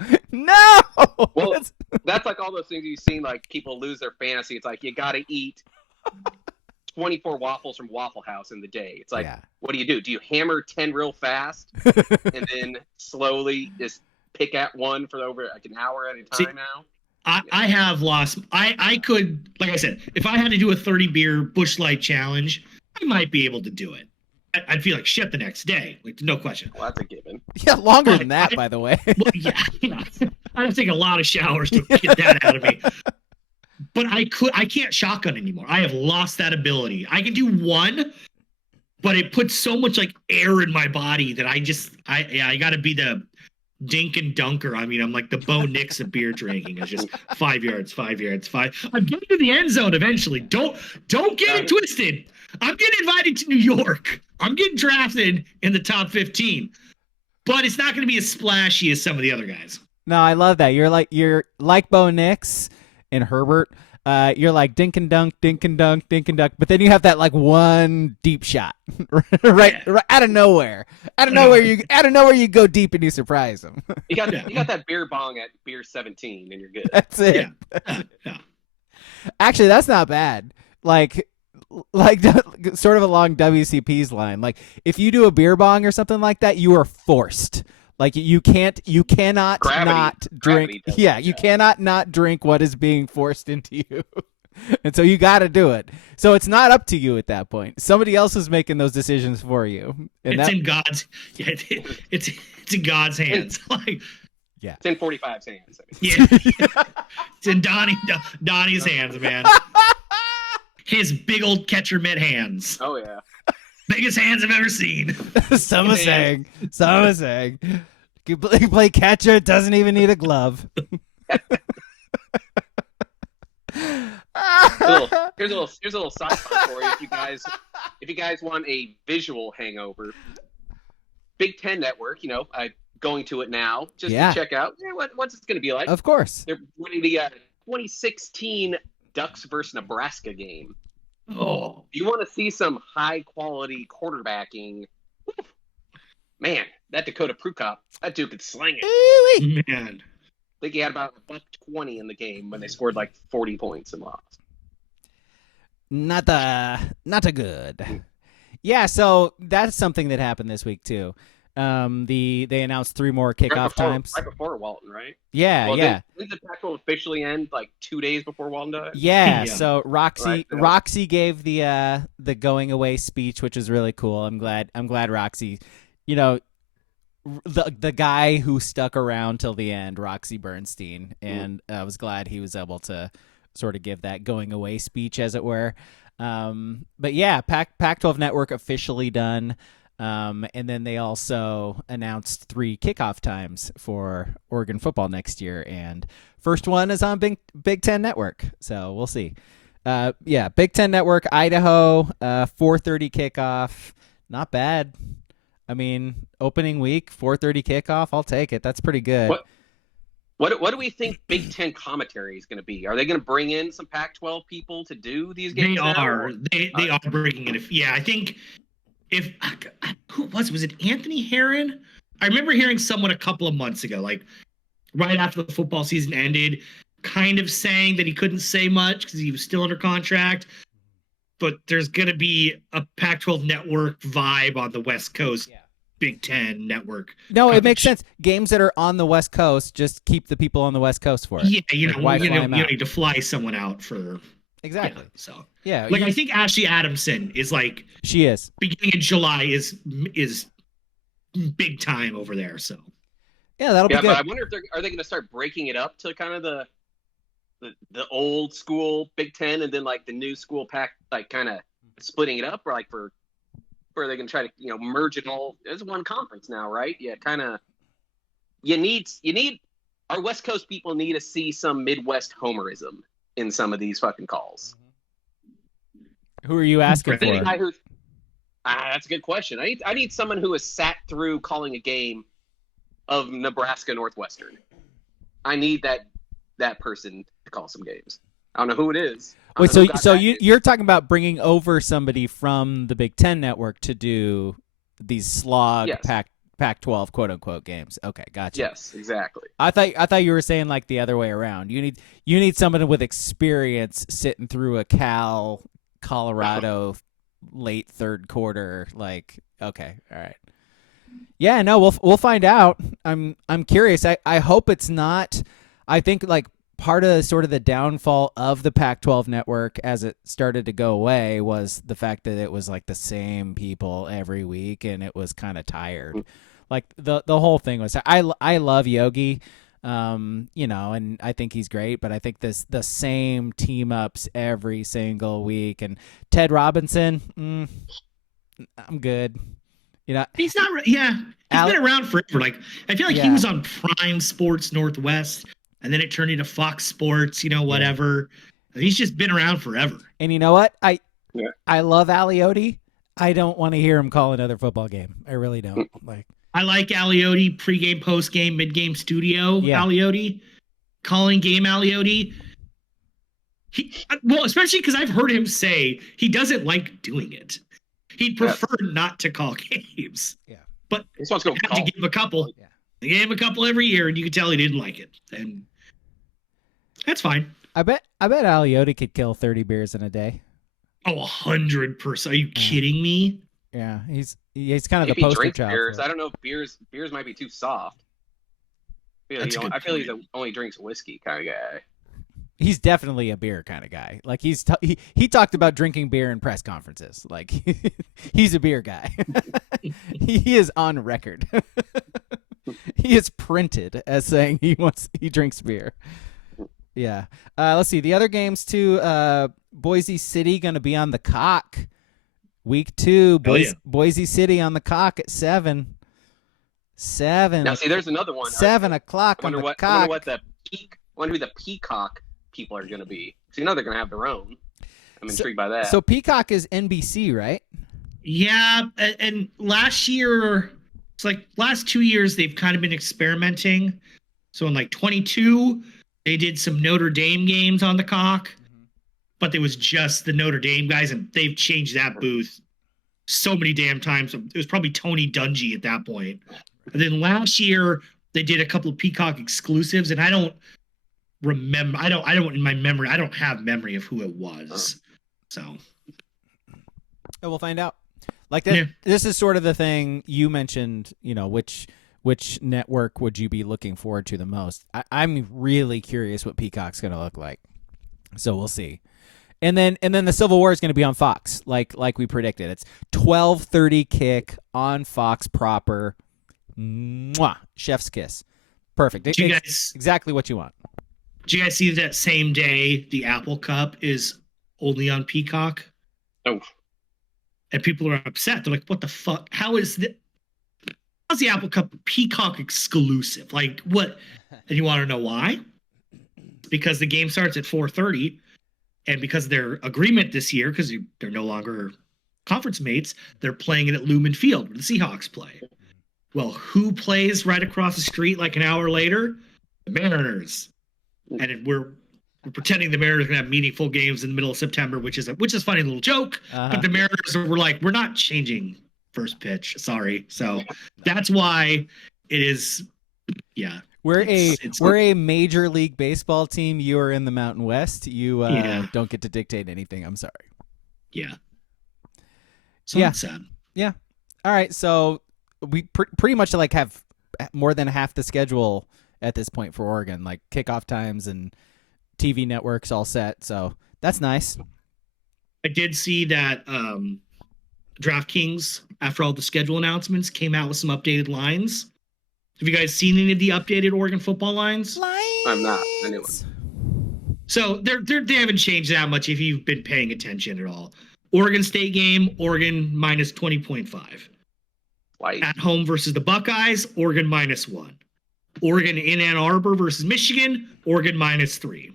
Well, that's like all those things you've seen, like people lose their fantasy. It's like you got to eat 24 waffles from Waffle House in the day. It's like, what do? Do you hammer 10 real fast and then slowly just pick at one for over like an hour at a time now? I have lost. I could, like I said, if I had to do a 30 beer Busch Light challenge, I might be able to do it. I'd feel like shit the next day. Like, no question. Well, that's a given. Yeah, longer than that, by the way. Well, yeah. I have to take a lot of showers to get that out of me. But I can't shotgun anymore. I have lost that ability. I can do one, but it puts so much like air in my body that I got to be the dink and dunker. I mean, I'm like the Bo Nix of beer drinking. It's just 5 yards. I'm getting to the end zone eventually. Don't get it twisted. I'm getting invited to New York. I'm getting drafted in the top 15, but it's not going to be as splashy as some of the other guys. No, I love that. You're like Bo Nix and Herbert. you're like dink and dunk, but then you have that like one deep shot, right out of nowhere. Out of nowhere, you go deep and you surprise them. You got that beer bong at beer 17, and you're good. That's it. Yeah. Actually, that's not bad. Like sort of along WCP's line. Like if you do a beer bong or something like that, you are forced. Like you cannot not drink. Yeah, you cannot not drink what is being forced into you. And so you got to do it. So it's not up to you at that point. Somebody else is making those decisions for you. And it's in God's. Yeah, it's in God's hands. Like, yeah, it's in 45's hands. Yeah, it's in Donnie's hands, man. His big old catcher mitt hands. Oh yeah. Biggest hands I've ever seen. Some are saying. You play catcher, doesn't even need a glove. Here's a little side note for you. If you guys want a visual hangover, Big Ten Network, I'm going to it now just to check out what's it going to be like. Of course. They're winning the 2016 Ducks versus Nebraska game. Oh, if you want to see some high quality quarterbacking, man, that Dakota Prukop, that dude could sling it. Man. I think he had about $120 in the game when they scored like 40 points and lost. Not a good. Yeah, so that's something that happened this week too. They announced 3 more kickoff times right before Walton, right? Yeah, well, yeah. Did the Pac-12 officially end like 2 days before Walton died? Yeah. So Roxy gave the going away speech, which is really cool. I'm glad Roxy, the guy who stuck around till the end, Roxy Bernstein, and I was glad he was able to sort of give that going away speech, as it were. But yeah, Pac-12 Network officially done. And then they also announced 3 kickoff times for Oregon football next year, and first one is on Big Ten Network, so we'll see. Big Ten Network, Idaho, 4:30 kickoff, not bad. I mean, opening week, 4:30 kickoff, I'll take it. That's pretty good. What do we think Big Ten commentary is going to be? Are they going to bring in some Pac-12 people to do these games? They are bringing it. Yeah, I think. Who was it Anthony Herron? I remember hearing someone a couple of months ago, like right after the football season ended, kind of saying that he couldn't say much because he was still under contract. But there's going to be a Pac-12 Network vibe on the West Coast, Big Ten Network. No, it makes sense. Games that are on the West Coast, just keep the people on the West Coast for it. Yeah, you need to fly someone out for. Exactly. Yeah, so I think Ashley Adamson is like she is beginning of July is big time over there. So that'll be good. But I wonder if are they going to start breaking it up to kind of the old school Big Ten and then like the new school Pac, like kind of splitting it up, or like where are they going to try to merge it all as one conference now, right? Yeah, kind of. You need our West Coast people need to see some Midwest homerism in some of these fucking calls. Who are you asking for? That's a good question. I need someone who has sat through calling a game of Nebraska Northwestern. I need that person to call some games. I don't know who it is. Wait, so you're talking about bringing over somebody from the Big Ten Network to do these slog Pac-12 quote unquote games. Okay, gotcha. Yes, exactly. I thought you were saying like the other way around. You need someone with experience sitting through a Colorado late third quarter. Like, okay, all right. Yeah, no, we'll find out. I'm curious. I hope it's not. I think like part of sort of the downfall of the Pac-12 network as it started to go away was the fact that it was like the same people every week and it was kind of tired. Like the whole thing was, I love Yogi, and I think he's great, but I think the same team ups every single week, and Ted Robinson, I'm good. He's not. Yeah, he's been around forever. Like I feel like he was on Prime Sports Northwest, and then it turned into Fox Sports. Whatever. He's just been around forever. And you know what? I love Aliotti. I don't want to hear him call another football game. I really don't. I like Aliotti, pregame, postgame, midgame studio Aliotti, calling game Aliotti. Especially because I've heard him say he doesn't like doing it. He'd prefer not to call games. Yeah. But He just wants to go have to give him a couple. Yeah. He gave him a couple every year, and you could tell he didn't like it. And that's fine. I bet Aliotti could kill 30 beers in a day. Oh, 100%. Are you kidding me? Yeah, he's kind of If the he poster drinks child. beers, for it. I don't know if beers might be too soft. I feel he only drinks whiskey kind of guy. He's definitely a beer kind of guy. Like he talked about drinking beer in press conferences. Like he's a beer guy. He is on record. He is printed as saying he drinks beer. Yeah. Let's see the other games too. Boise City going to be on the cock. Week 2, Boise City on the cock at 7. Now see, there's another one. 7 o'clock on the cock. I wonder who the Peacock people are going to be. So they're going to have their own. I'm intrigued by that. So Peacock is NBC, right? Yeah, and last 2 years they've kind of been experimenting. So in like 22, they did some Notre Dame games on the cock, but there was just the Notre Dame guys, and they've changed that booth so many damn times. It was probably Tony Dungy at that point. And then last year they did a couple of Peacock exclusives, and I don't remember. I don't in my memory. I don't have memory of who it was. So we'll find out. Like that. Yeah. This is sort of the thing you mentioned. Which network would you be looking forward to the most? I'm really curious what Peacock's going to look like. So we'll see. And then the Civil War is going to be on Fox, like we predicted. It's 12:30 kick on Fox proper. Mwah! Chef's kiss. Perfect. Exactly what you want. Did you guys see that same day the Apple Cup is only on Peacock? Oh. And people are upset. They're like, what the fuck? How's the Apple Cup Peacock exclusive? Like, what? And you want to know why? Because the game starts at 4:30, and because of their agreement this year, because they're no longer conference mates, they're playing it at Lumen Field where the Seahawks play. Well, who plays right across the street like an hour later? The Mariners. And we're pretending the Mariners are going to have meaningful games in the middle of September, which is a funny little joke. But the Mariners were like, we're not changing first pitch. Sorry. So that's why it is. Yeah. We're a Major League Baseball team. You are in the Mountain West. You don't get to dictate anything. I'm sorry. Yeah. So that's sad. Yeah. All right. So we pretty much like have more than half the schedule at this point for Oregon, like kickoff times and TV networks all set. So that's nice. I did see that DraftKings, after all the schedule announcements, came out with some updated lines. Have you guys seen any of the updated Oregon football lines? I'm not. Anyway. So they haven't changed that much if you've been paying attention at all. Oregon State game, Oregon minus 20.5. At home versus the Buckeyes, Oregon -1. Oregon in Ann Arbor versus Michigan, Oregon -3.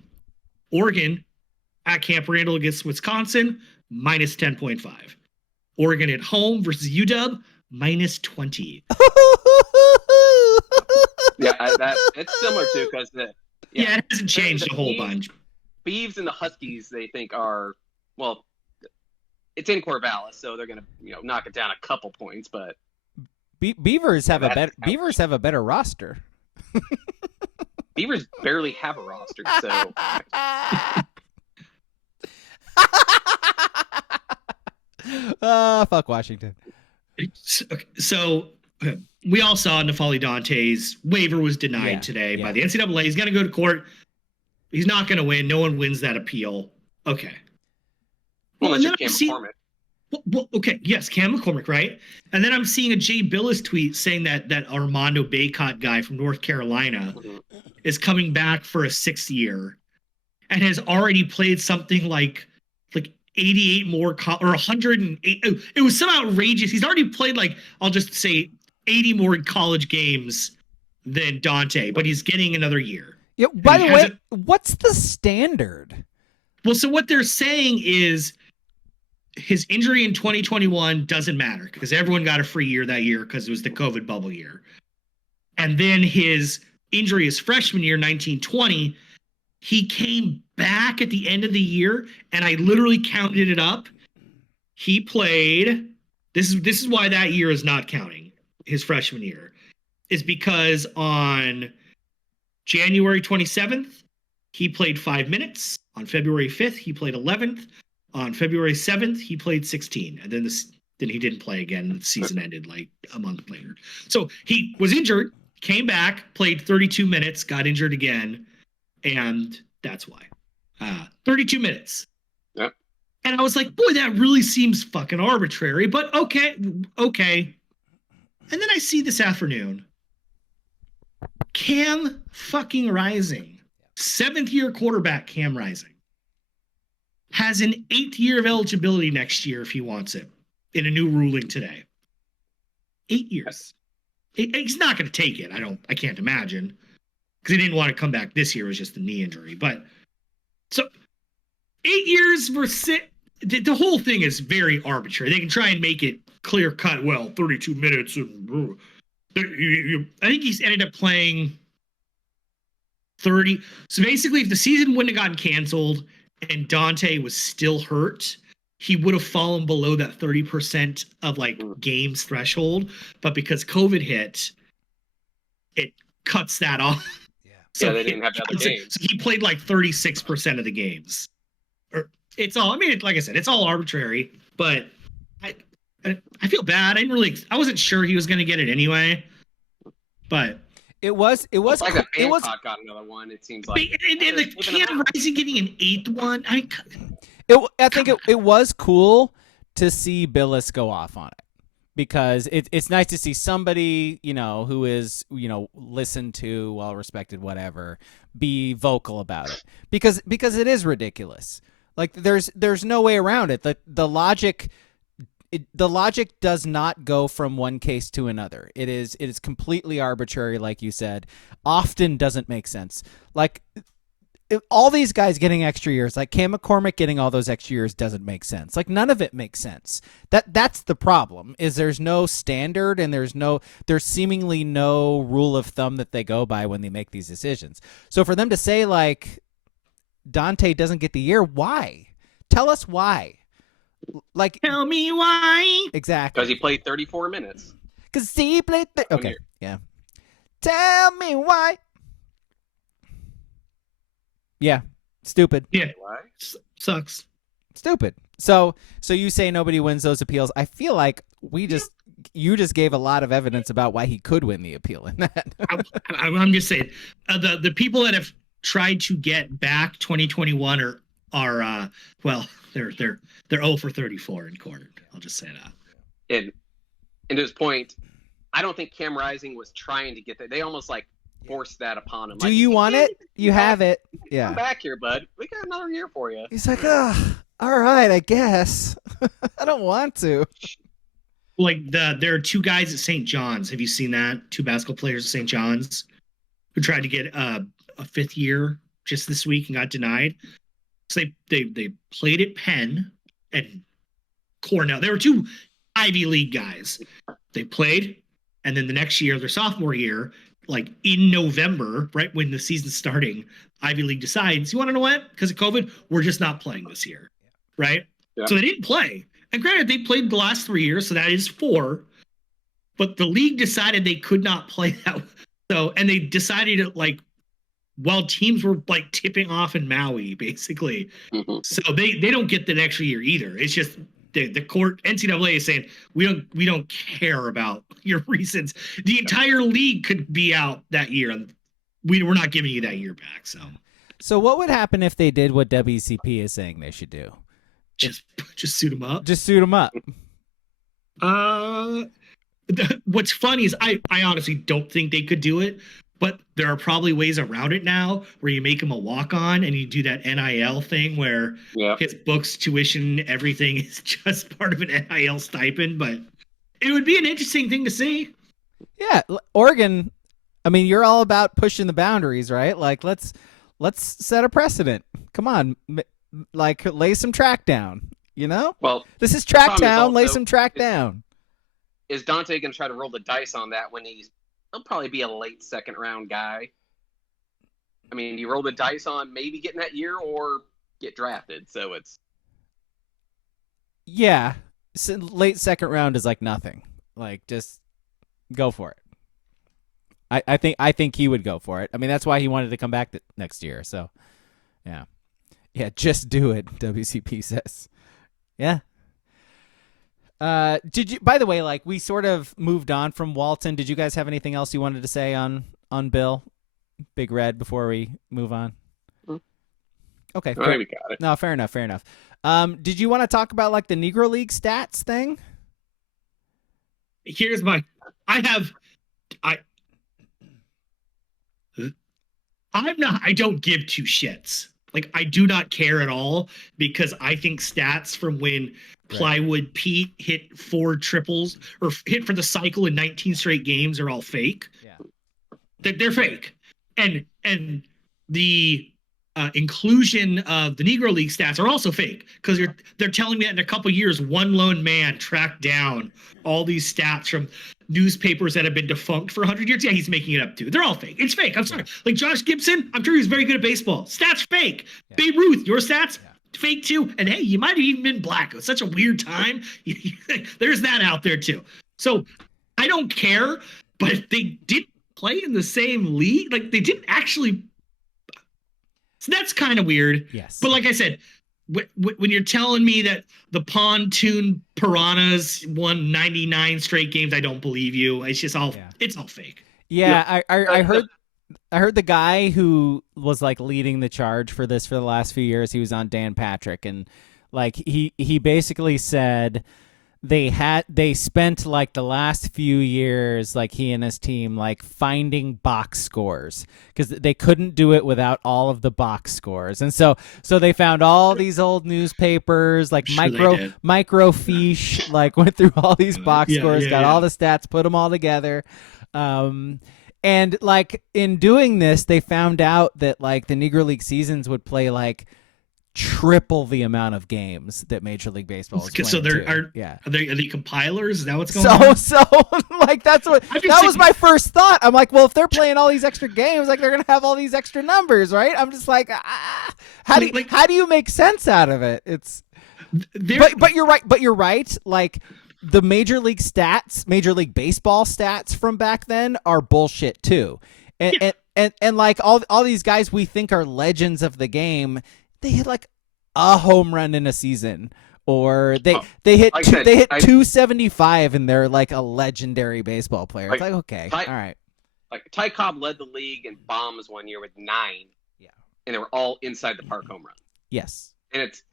Oregon at Camp Randall against Wisconsin, minus 10.5. Oregon at home versus UW, minus 20. Yeah, it's similar to because it hasn't changed a whole bunch. Beavs and the Huskies, they think are it's in Corvallis, so they're gonna knock it down a couple points, but Beavers have a better roster. Beavers barely have a roster, so. Fuck Washington. So we all saw Nafali Dante's waiver was denied today by the NCAA. He's going to go to court. He's not going to win. No one wins that appeal. Okay. Well, unless you're Cam McCormick. Well, okay, yes, Cam McCormick, right? And then I'm seeing a Jay Billis tweet saying that Armando Baycott guy from North Carolina is coming back for a 6th year and has already played something like 88 more or 108. It was some outrageous. He's already played I'll just say 80 more college games than Dante, but he's getting another year. Yeah. By the way, what's the standard? Well, so what they're saying is his injury in 2021 doesn't matter because everyone got a free year that year because it was the COVID bubble year. And then his injury his freshman year, 1920, He came back at the end of the year, and I literally counted it up. He played. This is why that year is not counting. His freshman year is because on January 27th, he played 5 minutes. On February 5th, he played 11th. On February 7th, he played 16. And then he didn't play again. The season ended like a month later. So he was injured, came back, played 32 minutes, got injured again. And that's why. 32 minutes. Yep. And I was like, boy, that really seems fucking arbitrary, but okay. And then I see this afternoon, Cam fucking Rising, 7th-year quarterback Cam Rising, has an 8th year of eligibility next year if he wants it, in a new ruling today. 8 years. He's not going to take it. I can't imagine, because he didn't want to come back this year. It was just a knee injury. But so 8 years versus the whole thing is very arbitrary. They can try and make it clear cut. Well, 32 minutes. And, I think he's ended up playing 30. So basically, if the season wouldn't have gotten canceled and Dante was still hurt, he would have fallen below that 30% of like games threshold. But because COVID hit, it cuts that off. So they didn't have other games. So he played like 36% of the games. It's all. I mean, like I said, it's all arbitrary. But I feel bad. I wasn't sure he was going to get it anyway. But it was like a Hancock got another one. It seems like and the Cam Rising getting an 8th one. I think it was cool to see Billis go off on it, because it's nice to see somebody, who is, listened to, well respected, whatever, be vocal about it, because it is ridiculous. Like there's no way around it. The logic does not go from one case to another. It is completely arbitrary, like you said. Often doesn't make sense. Like all these guys getting extra years, like Cam McCormick getting all those extra years, doesn't make sense. Like none of it makes sense. That's the problem. Is there's no standard, and there's seemingly no rule of thumb that they go by when they make these decisions. So for them to say like Dante doesn't get the year, why? Tell us why. Like, tell me why. Exactly. Because he played 34 minutes. Because he played. Okay. Yeah. Tell me why. Yeah. Stupid. Yeah. Why? Sucks. Stupid. So you say nobody wins those appeals. I feel like you just gave a lot of evidence about why he could win the appeal in that. I'm just saying, the people that have tried to get back 2021 are well, they're 0 for 34 in court. I'll just say that. And to his point, I don't think Cam Rising was trying to get that. They almost like forced that upon him. Do like, you want it? You have it. Yeah. Come back here, bud. We got another year for you. He's like, all right, I guess. I don't want to. Like there are 2 guys at St. John's. Have you seen that? 2 basketball players at St. John's who tried to get a 5th year just this week and got denied. So they played at Penn and Cornell. There were 2 Ivy League guys. They played, and then the next year, their sophomore year, like in November, right when the season's starting, Ivy League decides, you want to know what? Because of COVID, we're just not playing this year, right? Yeah. So they didn't play. And granted, they played the last 3 years, so that is 4. But the league decided they could not play that. So, and they decided to while teams were like tipping off in Maui, basically. Mm-hmm. So they don't get the extra year either. It's just the court, NCAA is saying, we don't care about your reasons. The entire league could be out that year, and we're not giving you that year back. So what would happen if they did what WCP is saying they should do? Just suit them up. Just suit them up. What's funny is I honestly don't think they could do it. But there are probably ways around it now where you make him a walk-on and you do that NIL thing where his books, tuition, everything is just part of an NIL stipend. But it would be an interesting thing to see. Yeah, Oregon. I mean, you're all about pushing the boundaries, right? Like, let's set a precedent. Come on, like lay some track down. Well, this is track town. Lay some track down. Is Dante going to try to roll the dice on that when he'll probably be a late 2nd round guy? I mean, you roll the dice on maybe getting that year or get drafted. So it's late second round is like nothing. Like just go for it. I think he would go for it. I mean, that's why he wanted to come back next year. So, yeah, just do it. WCP says, yeah. Did you? By the way, like we sort of moved on from Walton. Did you guys have anything else you wanted to say on Bill, Big Red, before we move on? Okay, I think we got it. No, fair enough. Did you want to talk about like the Negro League stats thing? Here's I don't give two shits. Like, I do not care at all because I think stats from when Plywood Pete hit 4 triples or hit for the cycle in 19 straight games are all fake. Yeah. They're fake. And the inclusion of the Negro League stats are also fake because they're telling me that in a couple years, one lone man tracked down all these stats from newspapers that have been defunct for 100 years. Yeah, he's making it up too. They're all fake. It's fake. I'm sorry. Like Josh Gibson, I'm sure he's very good at baseball. Stats fake. Yeah. Babe Ruth, your stats fake too. And hey, you might have even been black. It was such a weird time. There's that out there too. So I don't care, but they didn't play in the same league. Like they didn't actually. So that's kind of weird. Yes. But like I said, when you're telling me that the Pontoon Piranhas won 99 straight games, I don't believe you. It's just all it's all fake. Yeah, I heard the guy who was like leading the charge for this for the last few years. He was on Dan Patrick, and like he basically said they spent like the last few years, like he and his team, like finding box scores because they couldn't do it without all of the box scores. And so they found all these old newspapers, like microfiche, like went through all these box scores, got all the stats, put them all together. And like in doing this, they found out that like the Negro League seasons would play like triple the amount of games that Major League Baseball is playing. So are they compilers? Is that what's going on? So like that was my first thought. I'm like, well, if they're playing all these extra games, like they're gonna have all these extra numbers, right? I'm just like, how do you make sense out of it? It's but you're right. But you're right. Like the Major League stats, Major League Baseball stats from back then are bullshit too. And like all these guys we think are legends of the game, they hit like a home run in a season, or they hit 275 and they're like a legendary baseball player. It's like, okay, all right. Like Ty Cobb led the league in bombs one year with 9. Yeah. And they were all inside the park home run. Yes. And it's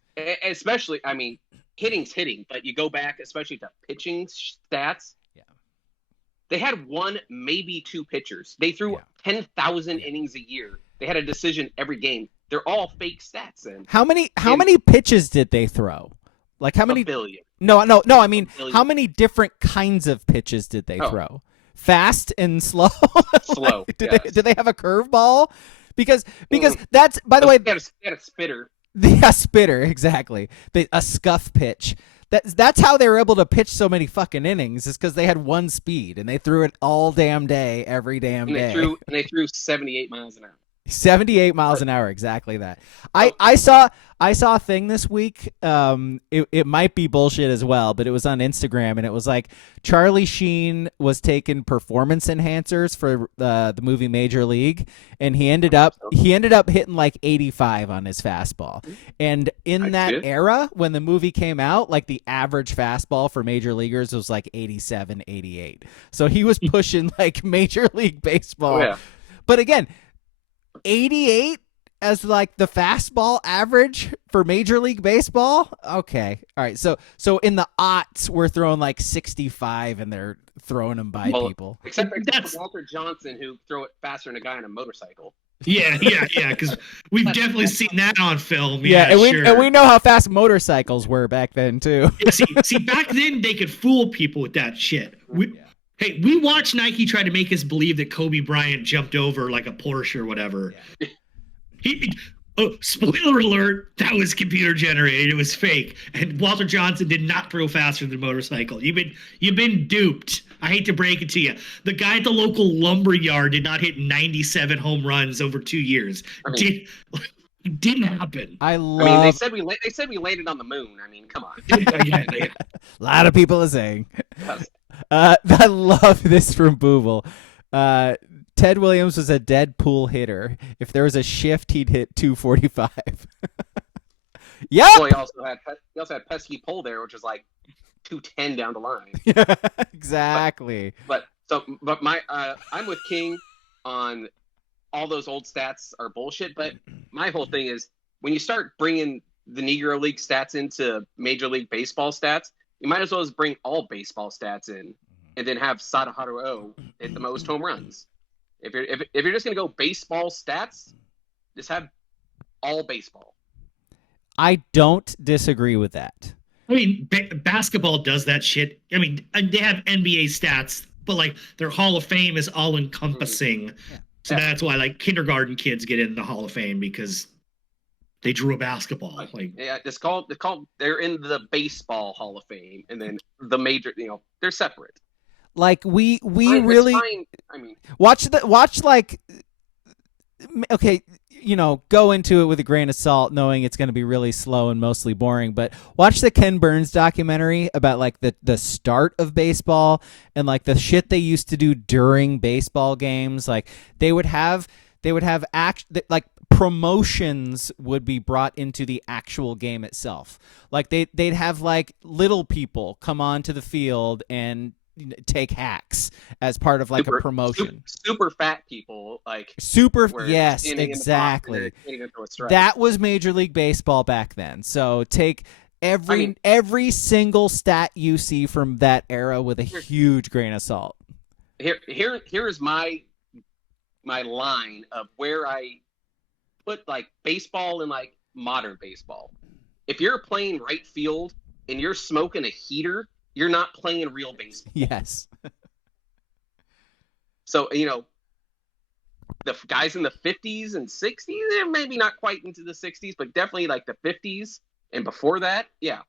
especially, I mean, hitting's hitting, but you go back, especially to pitching stats. Yeah. They had 1, maybe 2 pitchers. They threw 10,000 innings a year. They had a decision every game. They're all fake stats. And how many pitches did they throw? Like how many? 1 billion. No. I mean, how many different kinds of pitches did they throw? Fast and slow. Slow. Did they have a curveball? Because that's, by the way, they had a spitter. Yeah, spitter, exactly. A scuff pitch. That's how they were able to pitch so many fucking innings, is because they had one speed and they threw it all damn day, every damn day. They threw 78 miles an hour. 78 miles an hour, exactly that. I saw a thing this week. It might be bullshit as well, but it was on Instagram, and it was like Charlie Sheen was taking performance enhancers for the movie Major League, and he ended up hitting like 85 on his fastball. And in that era, when the movie came out, like the average fastball for major leaguers was like 87, 88. So he was pushing like Major League Baseball. Oh, yeah. But again, 88 as like the fastball average for Major League Baseball. Okay. All right. So in the aughts, we're throwing like 65 and they're throwing them by people. Except for Walter Johnson, who throw it faster than a guy on a motorcycle. Yeah. Because we've definitely seen that on film. And we know how fast motorcycles were back then too. see, back then they could fool people with that shit. Hey, we watched Nike try to make us believe that Kobe Bryant jumped over like a Porsche or whatever. Yeah. Oh, spoiler alert, that was computer generated. It was fake. And Walter Johnson did not throw faster than a motorcycle. You've been duped. I hate to break it to you. The guy at the local lumber yard did not hit 97 home runs over 2 years. Didn't happen. I mean, they said we landed on the moon. I mean, come on. Yeah. A lot of people are saying. I love this from Booble. Ted Williams was a dead pool hitter. If there was a shift, he'd hit 245. Yep. Well, he also had pesky pole there, which was like 210 down the line. Exactly. But I'm with King on all those old stats are bullshit. But my whole thing is when you start bringing the Negro League stats into Major League Baseball stats, you might as well just bring all baseball stats in, and then have Sadaharu hit the most home runs. If you're just gonna go baseball stats, just have all baseball. I don't disagree with that. I mean, basketball does that shit. I mean, they have NBA stats, but like their Hall of Fame is all encompassing. Yeah. So that's why like kindergarten kids get in the Hall of Fame because they drew a basketball. Like it's called they're in the baseball Hall of Fame, and then the major, they're separate. Like we really I mean, watch like okay, go into it with a grain of salt, knowing it's going to be really slow and mostly boring. But watch the Ken Burns documentary about like the start of baseball and like the shit they used to do during baseball games. Like they would have like promotions would be brought into the actual game itself. Like they'd have like little people come onto the field and take hacks as part of like a promotion. Super fat people, like yes, exactly. That was Major League Baseball back then. So take every single stat you see from that era with a huge grain of salt. Here's my line of where I put like baseball and like modern baseball. If you're playing right field and you're smoking a heater, you're not playing real baseball. Yes. So, the guys in the 50s and 60s, maybe not quite into the 60s, but definitely like the 50s and before that, yeah.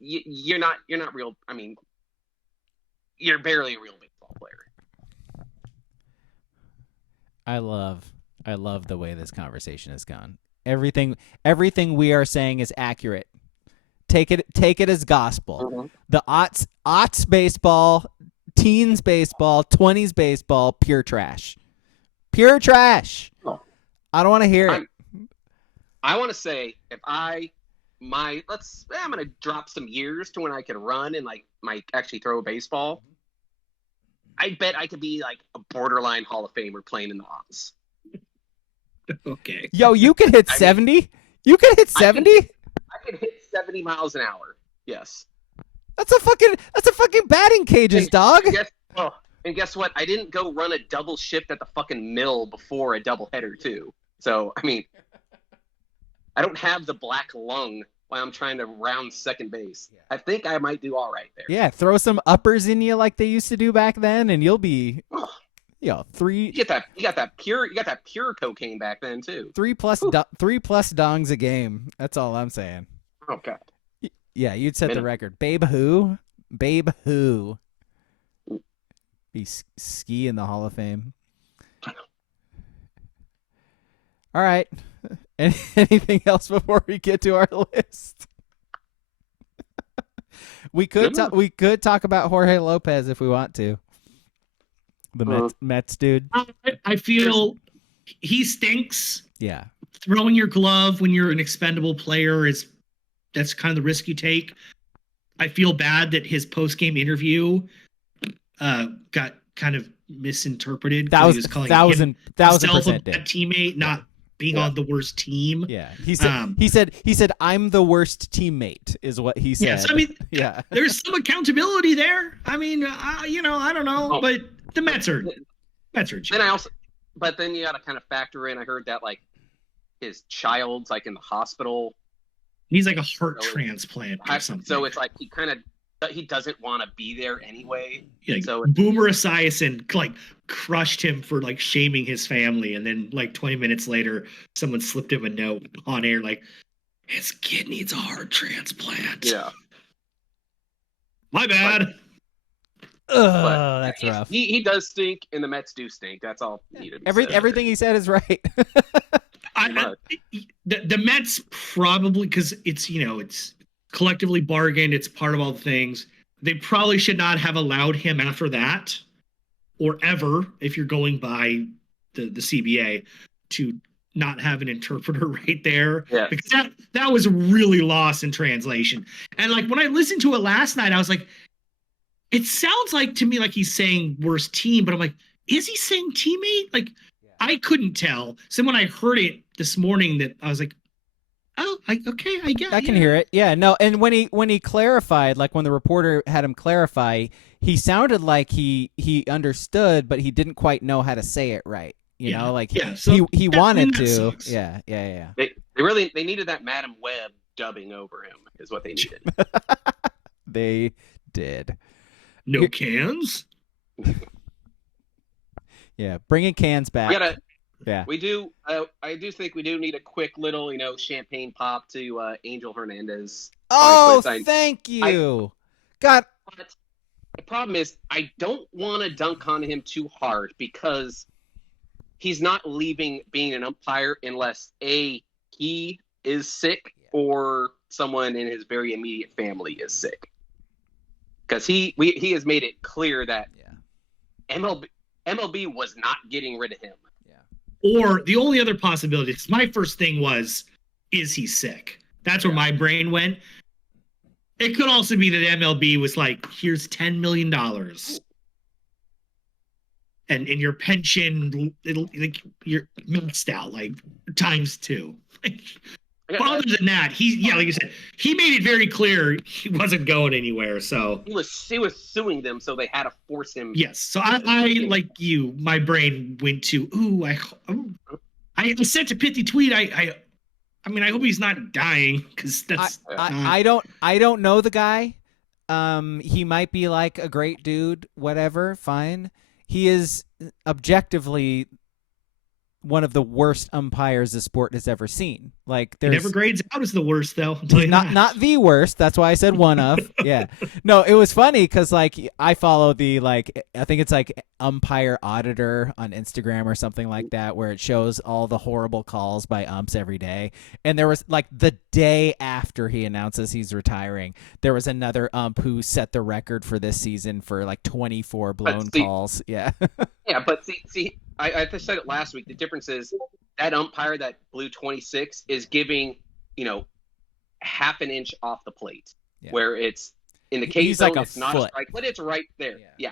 You're not real. I mean, you're barely a real baseball player. I love the way this conversation has gone. Everything we are saying is accurate. Take it as gospel. Mm-hmm. The aughts baseball, teens baseball, 20s baseball, pure trash. Pure trash. Oh. I don't want to hear it. I want to say I'm going to drop some years to when I could run and like might actually throw a baseball. I bet I could be like a borderline Hall of Famer playing in the aughts. Okay. Yo, you could hit 70? You could hit 70? I could hit 70 miles an hour. Yes. That's a fucking batting cages, dog. And guess what? I didn't go run a double shift at the fucking mill before a double header too. So, I mean, I don't have the black lung while I'm trying to round second base. Yeah. I think I might do all right there. Yeah, throw some uppers in you like they used to do back then, and you'll be, three. You got that pure cocaine back then too. 3+ dongs a game. That's all I'm saying. Oh God. Yeah, you'd set the record. Babe who? Be ski in the Hall of Fame. All right. Anything else before we get to our list? We could talk about Jorge Lopez if we want to. The Mets dude. I feel he stinks. Yeah. Throwing your glove when you're an expendable player that's kind of the risk you take. I feel bad that his post-game interview got kind of misinterpreted. That was a teammate, not being on the worst team. Yeah, he said I'm the worst teammate is what he said. Yes, I mean, there's some accountability there. I mean, I don't know, but the Mets are. But then you got to kind of factor in. I heard that like his child's like in the hospital. He's like a heart transplant or something. So it's like he kind of he doesn't want to be there anyway. Yeah, like, so Boomer Esiason like crushed him for like shaming his family, and then like 20 minutes later, someone slipped him a note on air like, his kid needs a heart transplant. yeah, My bad. Oh, that's rough. He does stink, and the Mets do stink. That's all needed. Everything he said is right. The Mets probably, because it's collectively bargained. It's part of all the things. They probably should not have allowed him after that, or ever, if you're going by the CBA, to not have an interpreter right there. Yeah. Because that was really lost in translation. And like when I listened to it last night, I was like, it sounds like to me like he's saying worst team, but I'm like, is he saying teammate? Like, I couldn't tell. So when I heard it this morning, that I was like, oh, okay, I get it. I can hear it. Yeah, no. And when he clarified, like when the reporter had him clarify, he sounded like he understood, but he didn't quite know how to say it right. You know, like so he wanted to. Sucks. Yeah. They needed that Madam Web dubbing over him is what they needed. They did. No cans. Yeah, bringing cans back. We do. I do think we do need a quick little, champagne pop to Angel Hernandez. Oh, thank you. God. But the problem is, I don't want to dunk on him too hard because he's not leaving being an umpire unless he is sick or someone in his very immediate family is sick. Because he has made it clear that MLB was not getting rid of him. Or the only other possibility, because my first thing was, is he sick? That's where my brain went. It could also be that MLB was like, here's $10 million. And your pension, you're maxed out, like times 2. But other than that, like you said, he made it very clear he wasn't going anywhere. So he was suing them, so they had to force him. Yes. So I like you. My brain went to I sent a pithy tweet. I hope he's not dying, because that's. I don't know the guy. He might be like a great dude. Whatever. Fine. He is objectively one of the worst umpires the sport has ever seen. Like, there's never grades out as the worst, though. Not the worst. That's why I said one of. Yeah. No, it was funny because like I follow the I think it's like Umpire Auditor on Instagram or something like that, where it shows all the horrible calls by umps every day. And there was like the day after he announces he's retiring, there was another ump who set the record for this season for like 24 blown calls. Yeah. Yeah, but see. I said it last week. The difference is that umpire that blew 26 is giving, half an inch off the plate, where it's in the K zone, it's not a strike, but it's right there. Yeah.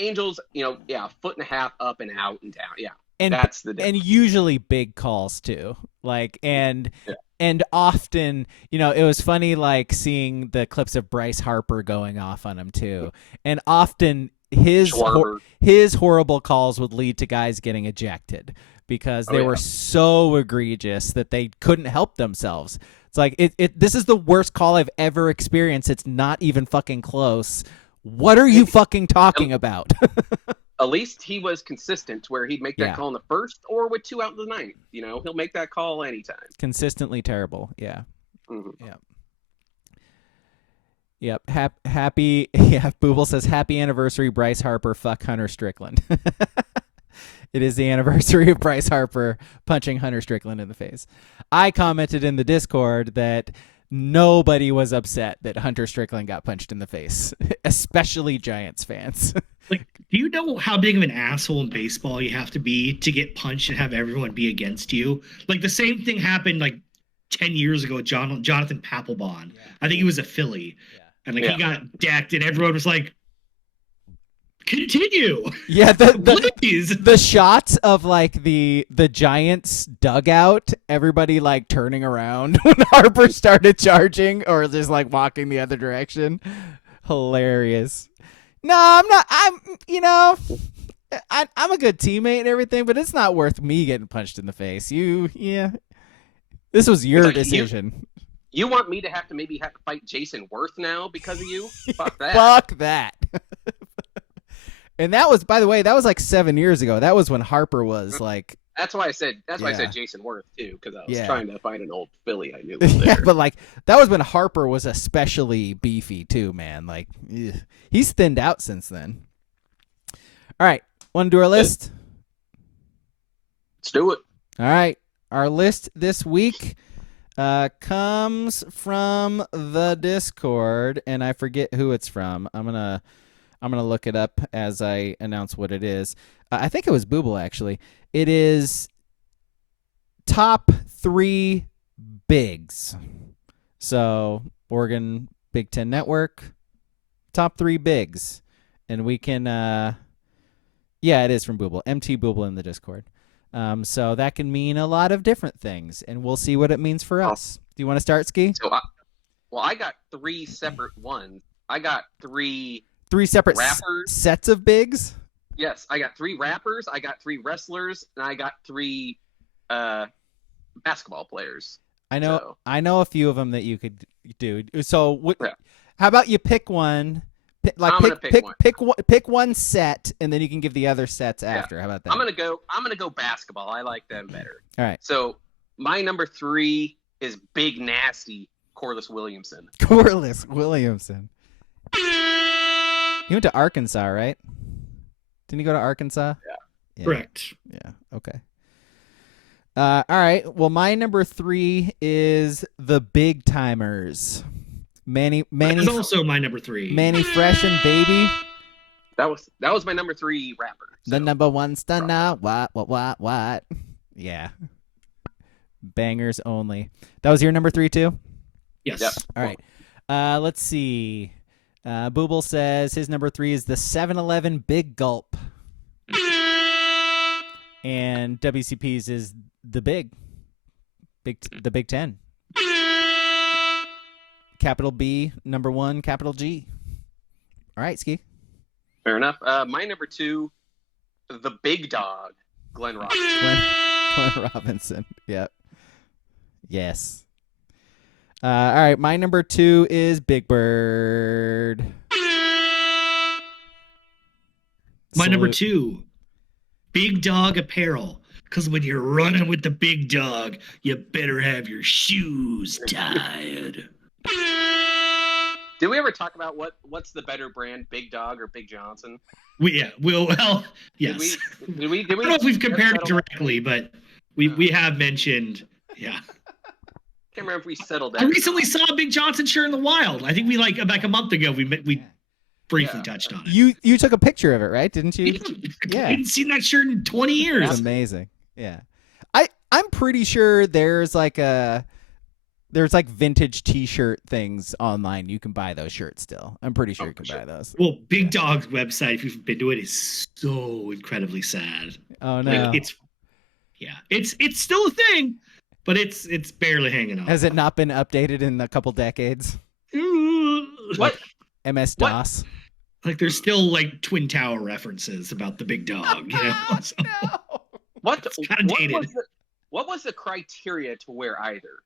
Angels, a foot and a half up and out and down. Yeah. And that's the difference. And usually big calls too. Like, and often, it was funny, like seeing the clips of Bryce Harper going off on him too. And often his horrible calls would lead to guys getting ejected because they were so egregious that they couldn't help themselves. It's like, this is the worst call I've ever experienced. It's not even fucking close. What are you fucking talking about? At least he was consistent, where he'd make that call in the first or with 2 out in the ninth. He'll make that call anytime. Consistently terrible. Yeah. Mm-hmm. Yeah. Yep. Happy. Yeah. Booble says, happy anniversary, Bryce Harper. Fuck Hunter Strickland. It is the anniversary of Bryce Harper punching Hunter Strickland in the face. I commented in the Discord that nobody was upset that Hunter Strickland got punched in the face, especially Giants fans. Like, do you know how big of an asshole in baseball you have to be to get punched and have everyone be against you? Like, the same thing happened like 10 years ago with Jonathan Papelbon. I think he was a Philly. And he got decked, and everyone was like, continue. Yeah, the shots of like the Giants dugout, everybody like turning around when Harper started charging or just like walking the other direction. Hilarious. No, I'm not. I'm a good teammate and everything, but it's not worth me getting punched in the face. This was your decision. You want me to maybe have to fight Jason Worth now because of you? Fuck that. Fuck that. And that was, by the way, that was like 7 years ago. That was when Harper was like. That's why I said Jason Worth too, because I was trying to find an old Philly I knew was there. Yeah, but like that was when Harper was especially beefy too, man. Like he's thinned out since then. All right, want to do our list? Let's do it. All right, our list this week comes from the Discord, and I forget who it's from. I'm gonna look it up as I announce what it is. I think it was Booble, actually. It is top 3 bigs. So Oregon Big Ten Network, top 3 bigs, and we can. Yeah, it is from Booble. MT Booble in the Discord. So that can mean a lot of different things, and we'll see what it means for us. Do you want to start, Ski? So, I got 3 separate ones. I got 3 separate rappers. Sets of bigs? Yes, I got 3 rappers, I got 3 wrestlers, and I got 3 basketball players. I know a few of them that you could do. So how about you pick one? Pick one set, and then you can give the other sets after. How about that? I'm gonna go basketball. I like them better. All right. So my number 3 is Big Nasty Corliss Williamson. Corliss Williamson. He went to Arkansas, right? Didn't he go to Arkansas? Yeah. Correct. Yeah. Okay. All right. Well, my number 3 is the Big Timers. Manny is also my number 3. Manny Fresh and Baby. That was my number 3 rapper. So. The number 1 stunner. What? Yeah. Bangers only. That was your number 3 too? Yes. Yep. All right. Let's see. Booble says his number 3 is the 7-Eleven Big Gulp. And WCP's is the Big Ten. Capital B, number 1, capital G. All right, Ski. Fair enough. My number 2, the Big Dog, Glenn Robinson. Glenn Robinson. Yep. Yes. All right, my number 2 is Big Bird. My number 2, Big Dog Apparel. Because when you're running with the big dog, you better have your shoes tied. Did we ever talk about what's the better brand, Big Dog or Big Johnson? Yes. Did we I don't know if we've compared it directly, but we have mentioned, yeah. Can't remember if we settled that. I recently saw a Big Johnson shirt in the wild. I think we like a month ago we briefly touched on it. You took a picture of it, right? Didn't you? Yeah. I hadn't seen that shirt in 20 years. That's amazing. Yeah. I'm pretty sure there's like vintage t-shirt things online. You can buy those shirts still. I'm pretty sure you can buy those. Well, Big Dog's website, if you've been to it, is so incredibly sad. Oh no. Like, it's still a thing, but it's barely hanging on. Has it not been updated in a couple decades? What? MS-DOS. Like there's still like Twin Tower references about the big dog, you know? So, No. What was the criteria to wear either?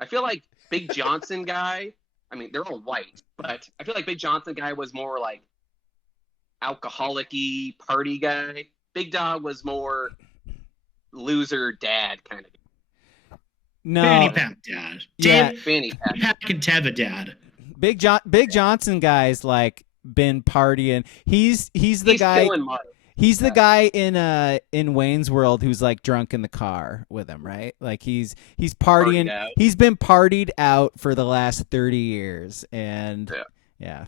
I feel like Big Johnson guy, I mean, they're all white, but I feel like Big Johnson guy was more like alcoholic-y party guy. Big Dog was more loser dad kind of. No. Fanny pack dad. Yeah. Fanny pack. Pack and Teva dad. Big Johnson guy's like been partying. He's the guy. He's the guy in Wayne's World who's like drunk in the car with him, right? Like he's partying. He's been partied out for the last 30 years, and yeah,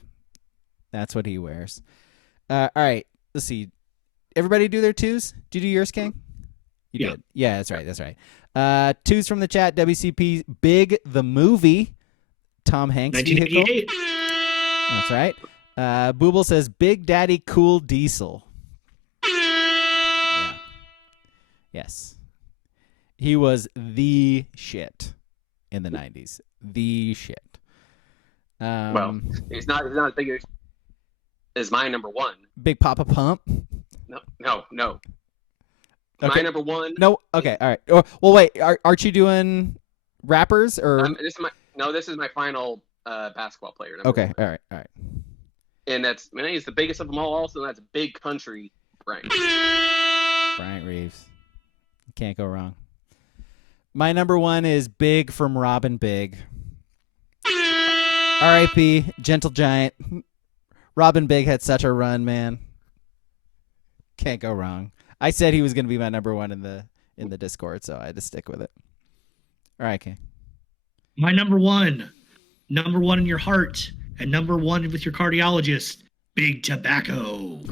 that's what he wears. All right, let's see. Everybody do their 2s? Did you do yours, King? You did. Yeah, that's right. That's right. 2s from the chat. WCP Big the movie. Tom Hanks vehicle. 1988. That's right. Booble says Big Daddy Cool Diesel. Yeah. Yes. He was the shit in the 90s. The shit. Well, he's not as big as my number 1. Big Papa Pump. No. Okay. My number 1. No. Okay. All right. Well, wait. Aren't you doing rappers or? No, this is my final basketball player. Okay. One. All right. And he's the biggest of them all. Also, and that's Big Country Bryant. Bryant Reeves. Can't go wrong. My number one is Big from Robin Big. R.I.P. Gentle Giant. Robin Big had such a run, man. Can't go wrong. I said he was going to be my number one in the Discord, so I had to stick with it. All right, King. My number one in your heart, and number one with your cardiologist, Big Tobacco.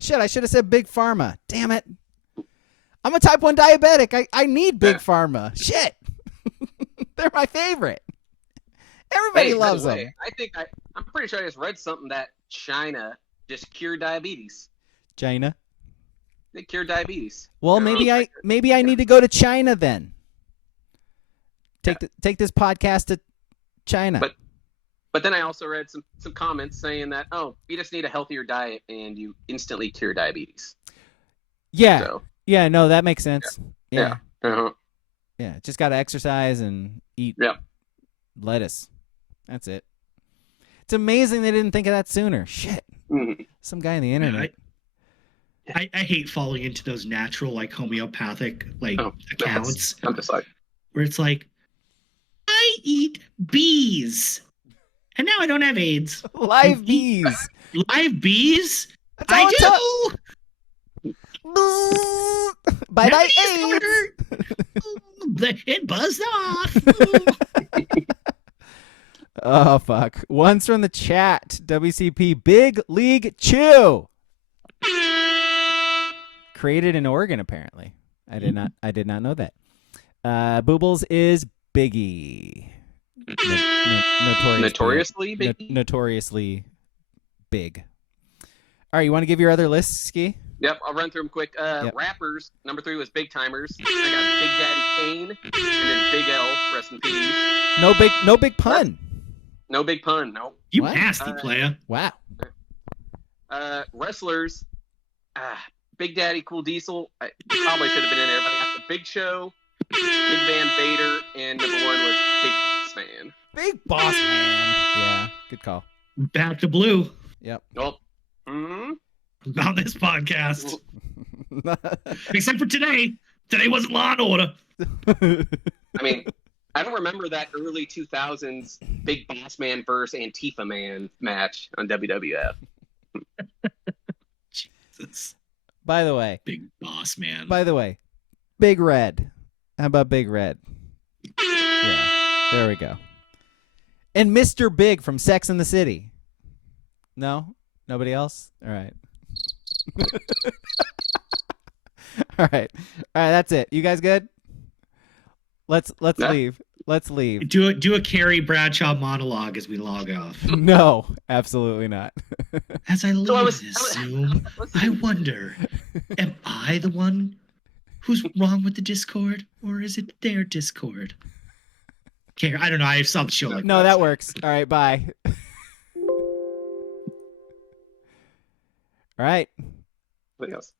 Shit, I should have said Big Pharma. Damn it. I'm a type 1 diabetic. I need Big Pharma. Shit. They're my favorite. Everybody loves them. I'm pretty sure I just read something that China just cured diabetes. China? They cured diabetes. Well, maybe I need to go to China then. Take this podcast to China. But then I also read some comments saying that, you just need a healthier diet and you instantly cure diabetes. Yeah. So, yeah, no, that makes sense. Yeah. Uh-huh. Yeah, just got to exercise and eat lettuce. That's it. It's amazing they didn't think of that sooner. Shit. Mm-hmm. Some guy on the internet. I hate falling into those natural, like homeopathic, accounts. I'm just like, where it's like, I eat bees, and now I don't have AIDS. Live bees. Live bees? I do. Bye bye AIDS. It buzzed off. Oh fuck! One's from the chat. WCP Big League Chew. Created in Oregon, apparently. I did not know that. Boobles is Biggie. Notoriously big. Notoriously big. All right, you want to give your other list, Ski? Yep, I'll run through them quick. Rappers, number 3 was Big Timers. I got Big Daddy Kane, and then Big L, rest in peace. No big pun. No big pun, no. You nasty player. Wow. Wrestlers, Big Daddy Cool Diesel. I probably should have been in there, but I got the Big Show, Big Van Vader, and number 1 was Big Boss Man. Big Boss Man. Yeah, good call. Back to blue. Yep. Well, mm-hmm. On this podcast. Except for today. Today wasn't Law and Order. I mean, I don't remember that early 2000s Big Boss Man versus Antifa Man match on WWF. Jesus. By the way. Big Boss Man. By the way. Big Red. How about Big Red? Yeah. There we go. And Mr. Big from Sex and the City. No? Nobody else? All right. All right. That's it. You guys good? Let's leave. Let's leave. Do a Carrie Bradshaw monologue as we log off. No, absolutely not. As I leave this Zoom, I wonder, am I the one who's wrong with the Discord, or is it their Discord? Okay, I don't know. I have some show like No, that works. All right, bye. All right. What else?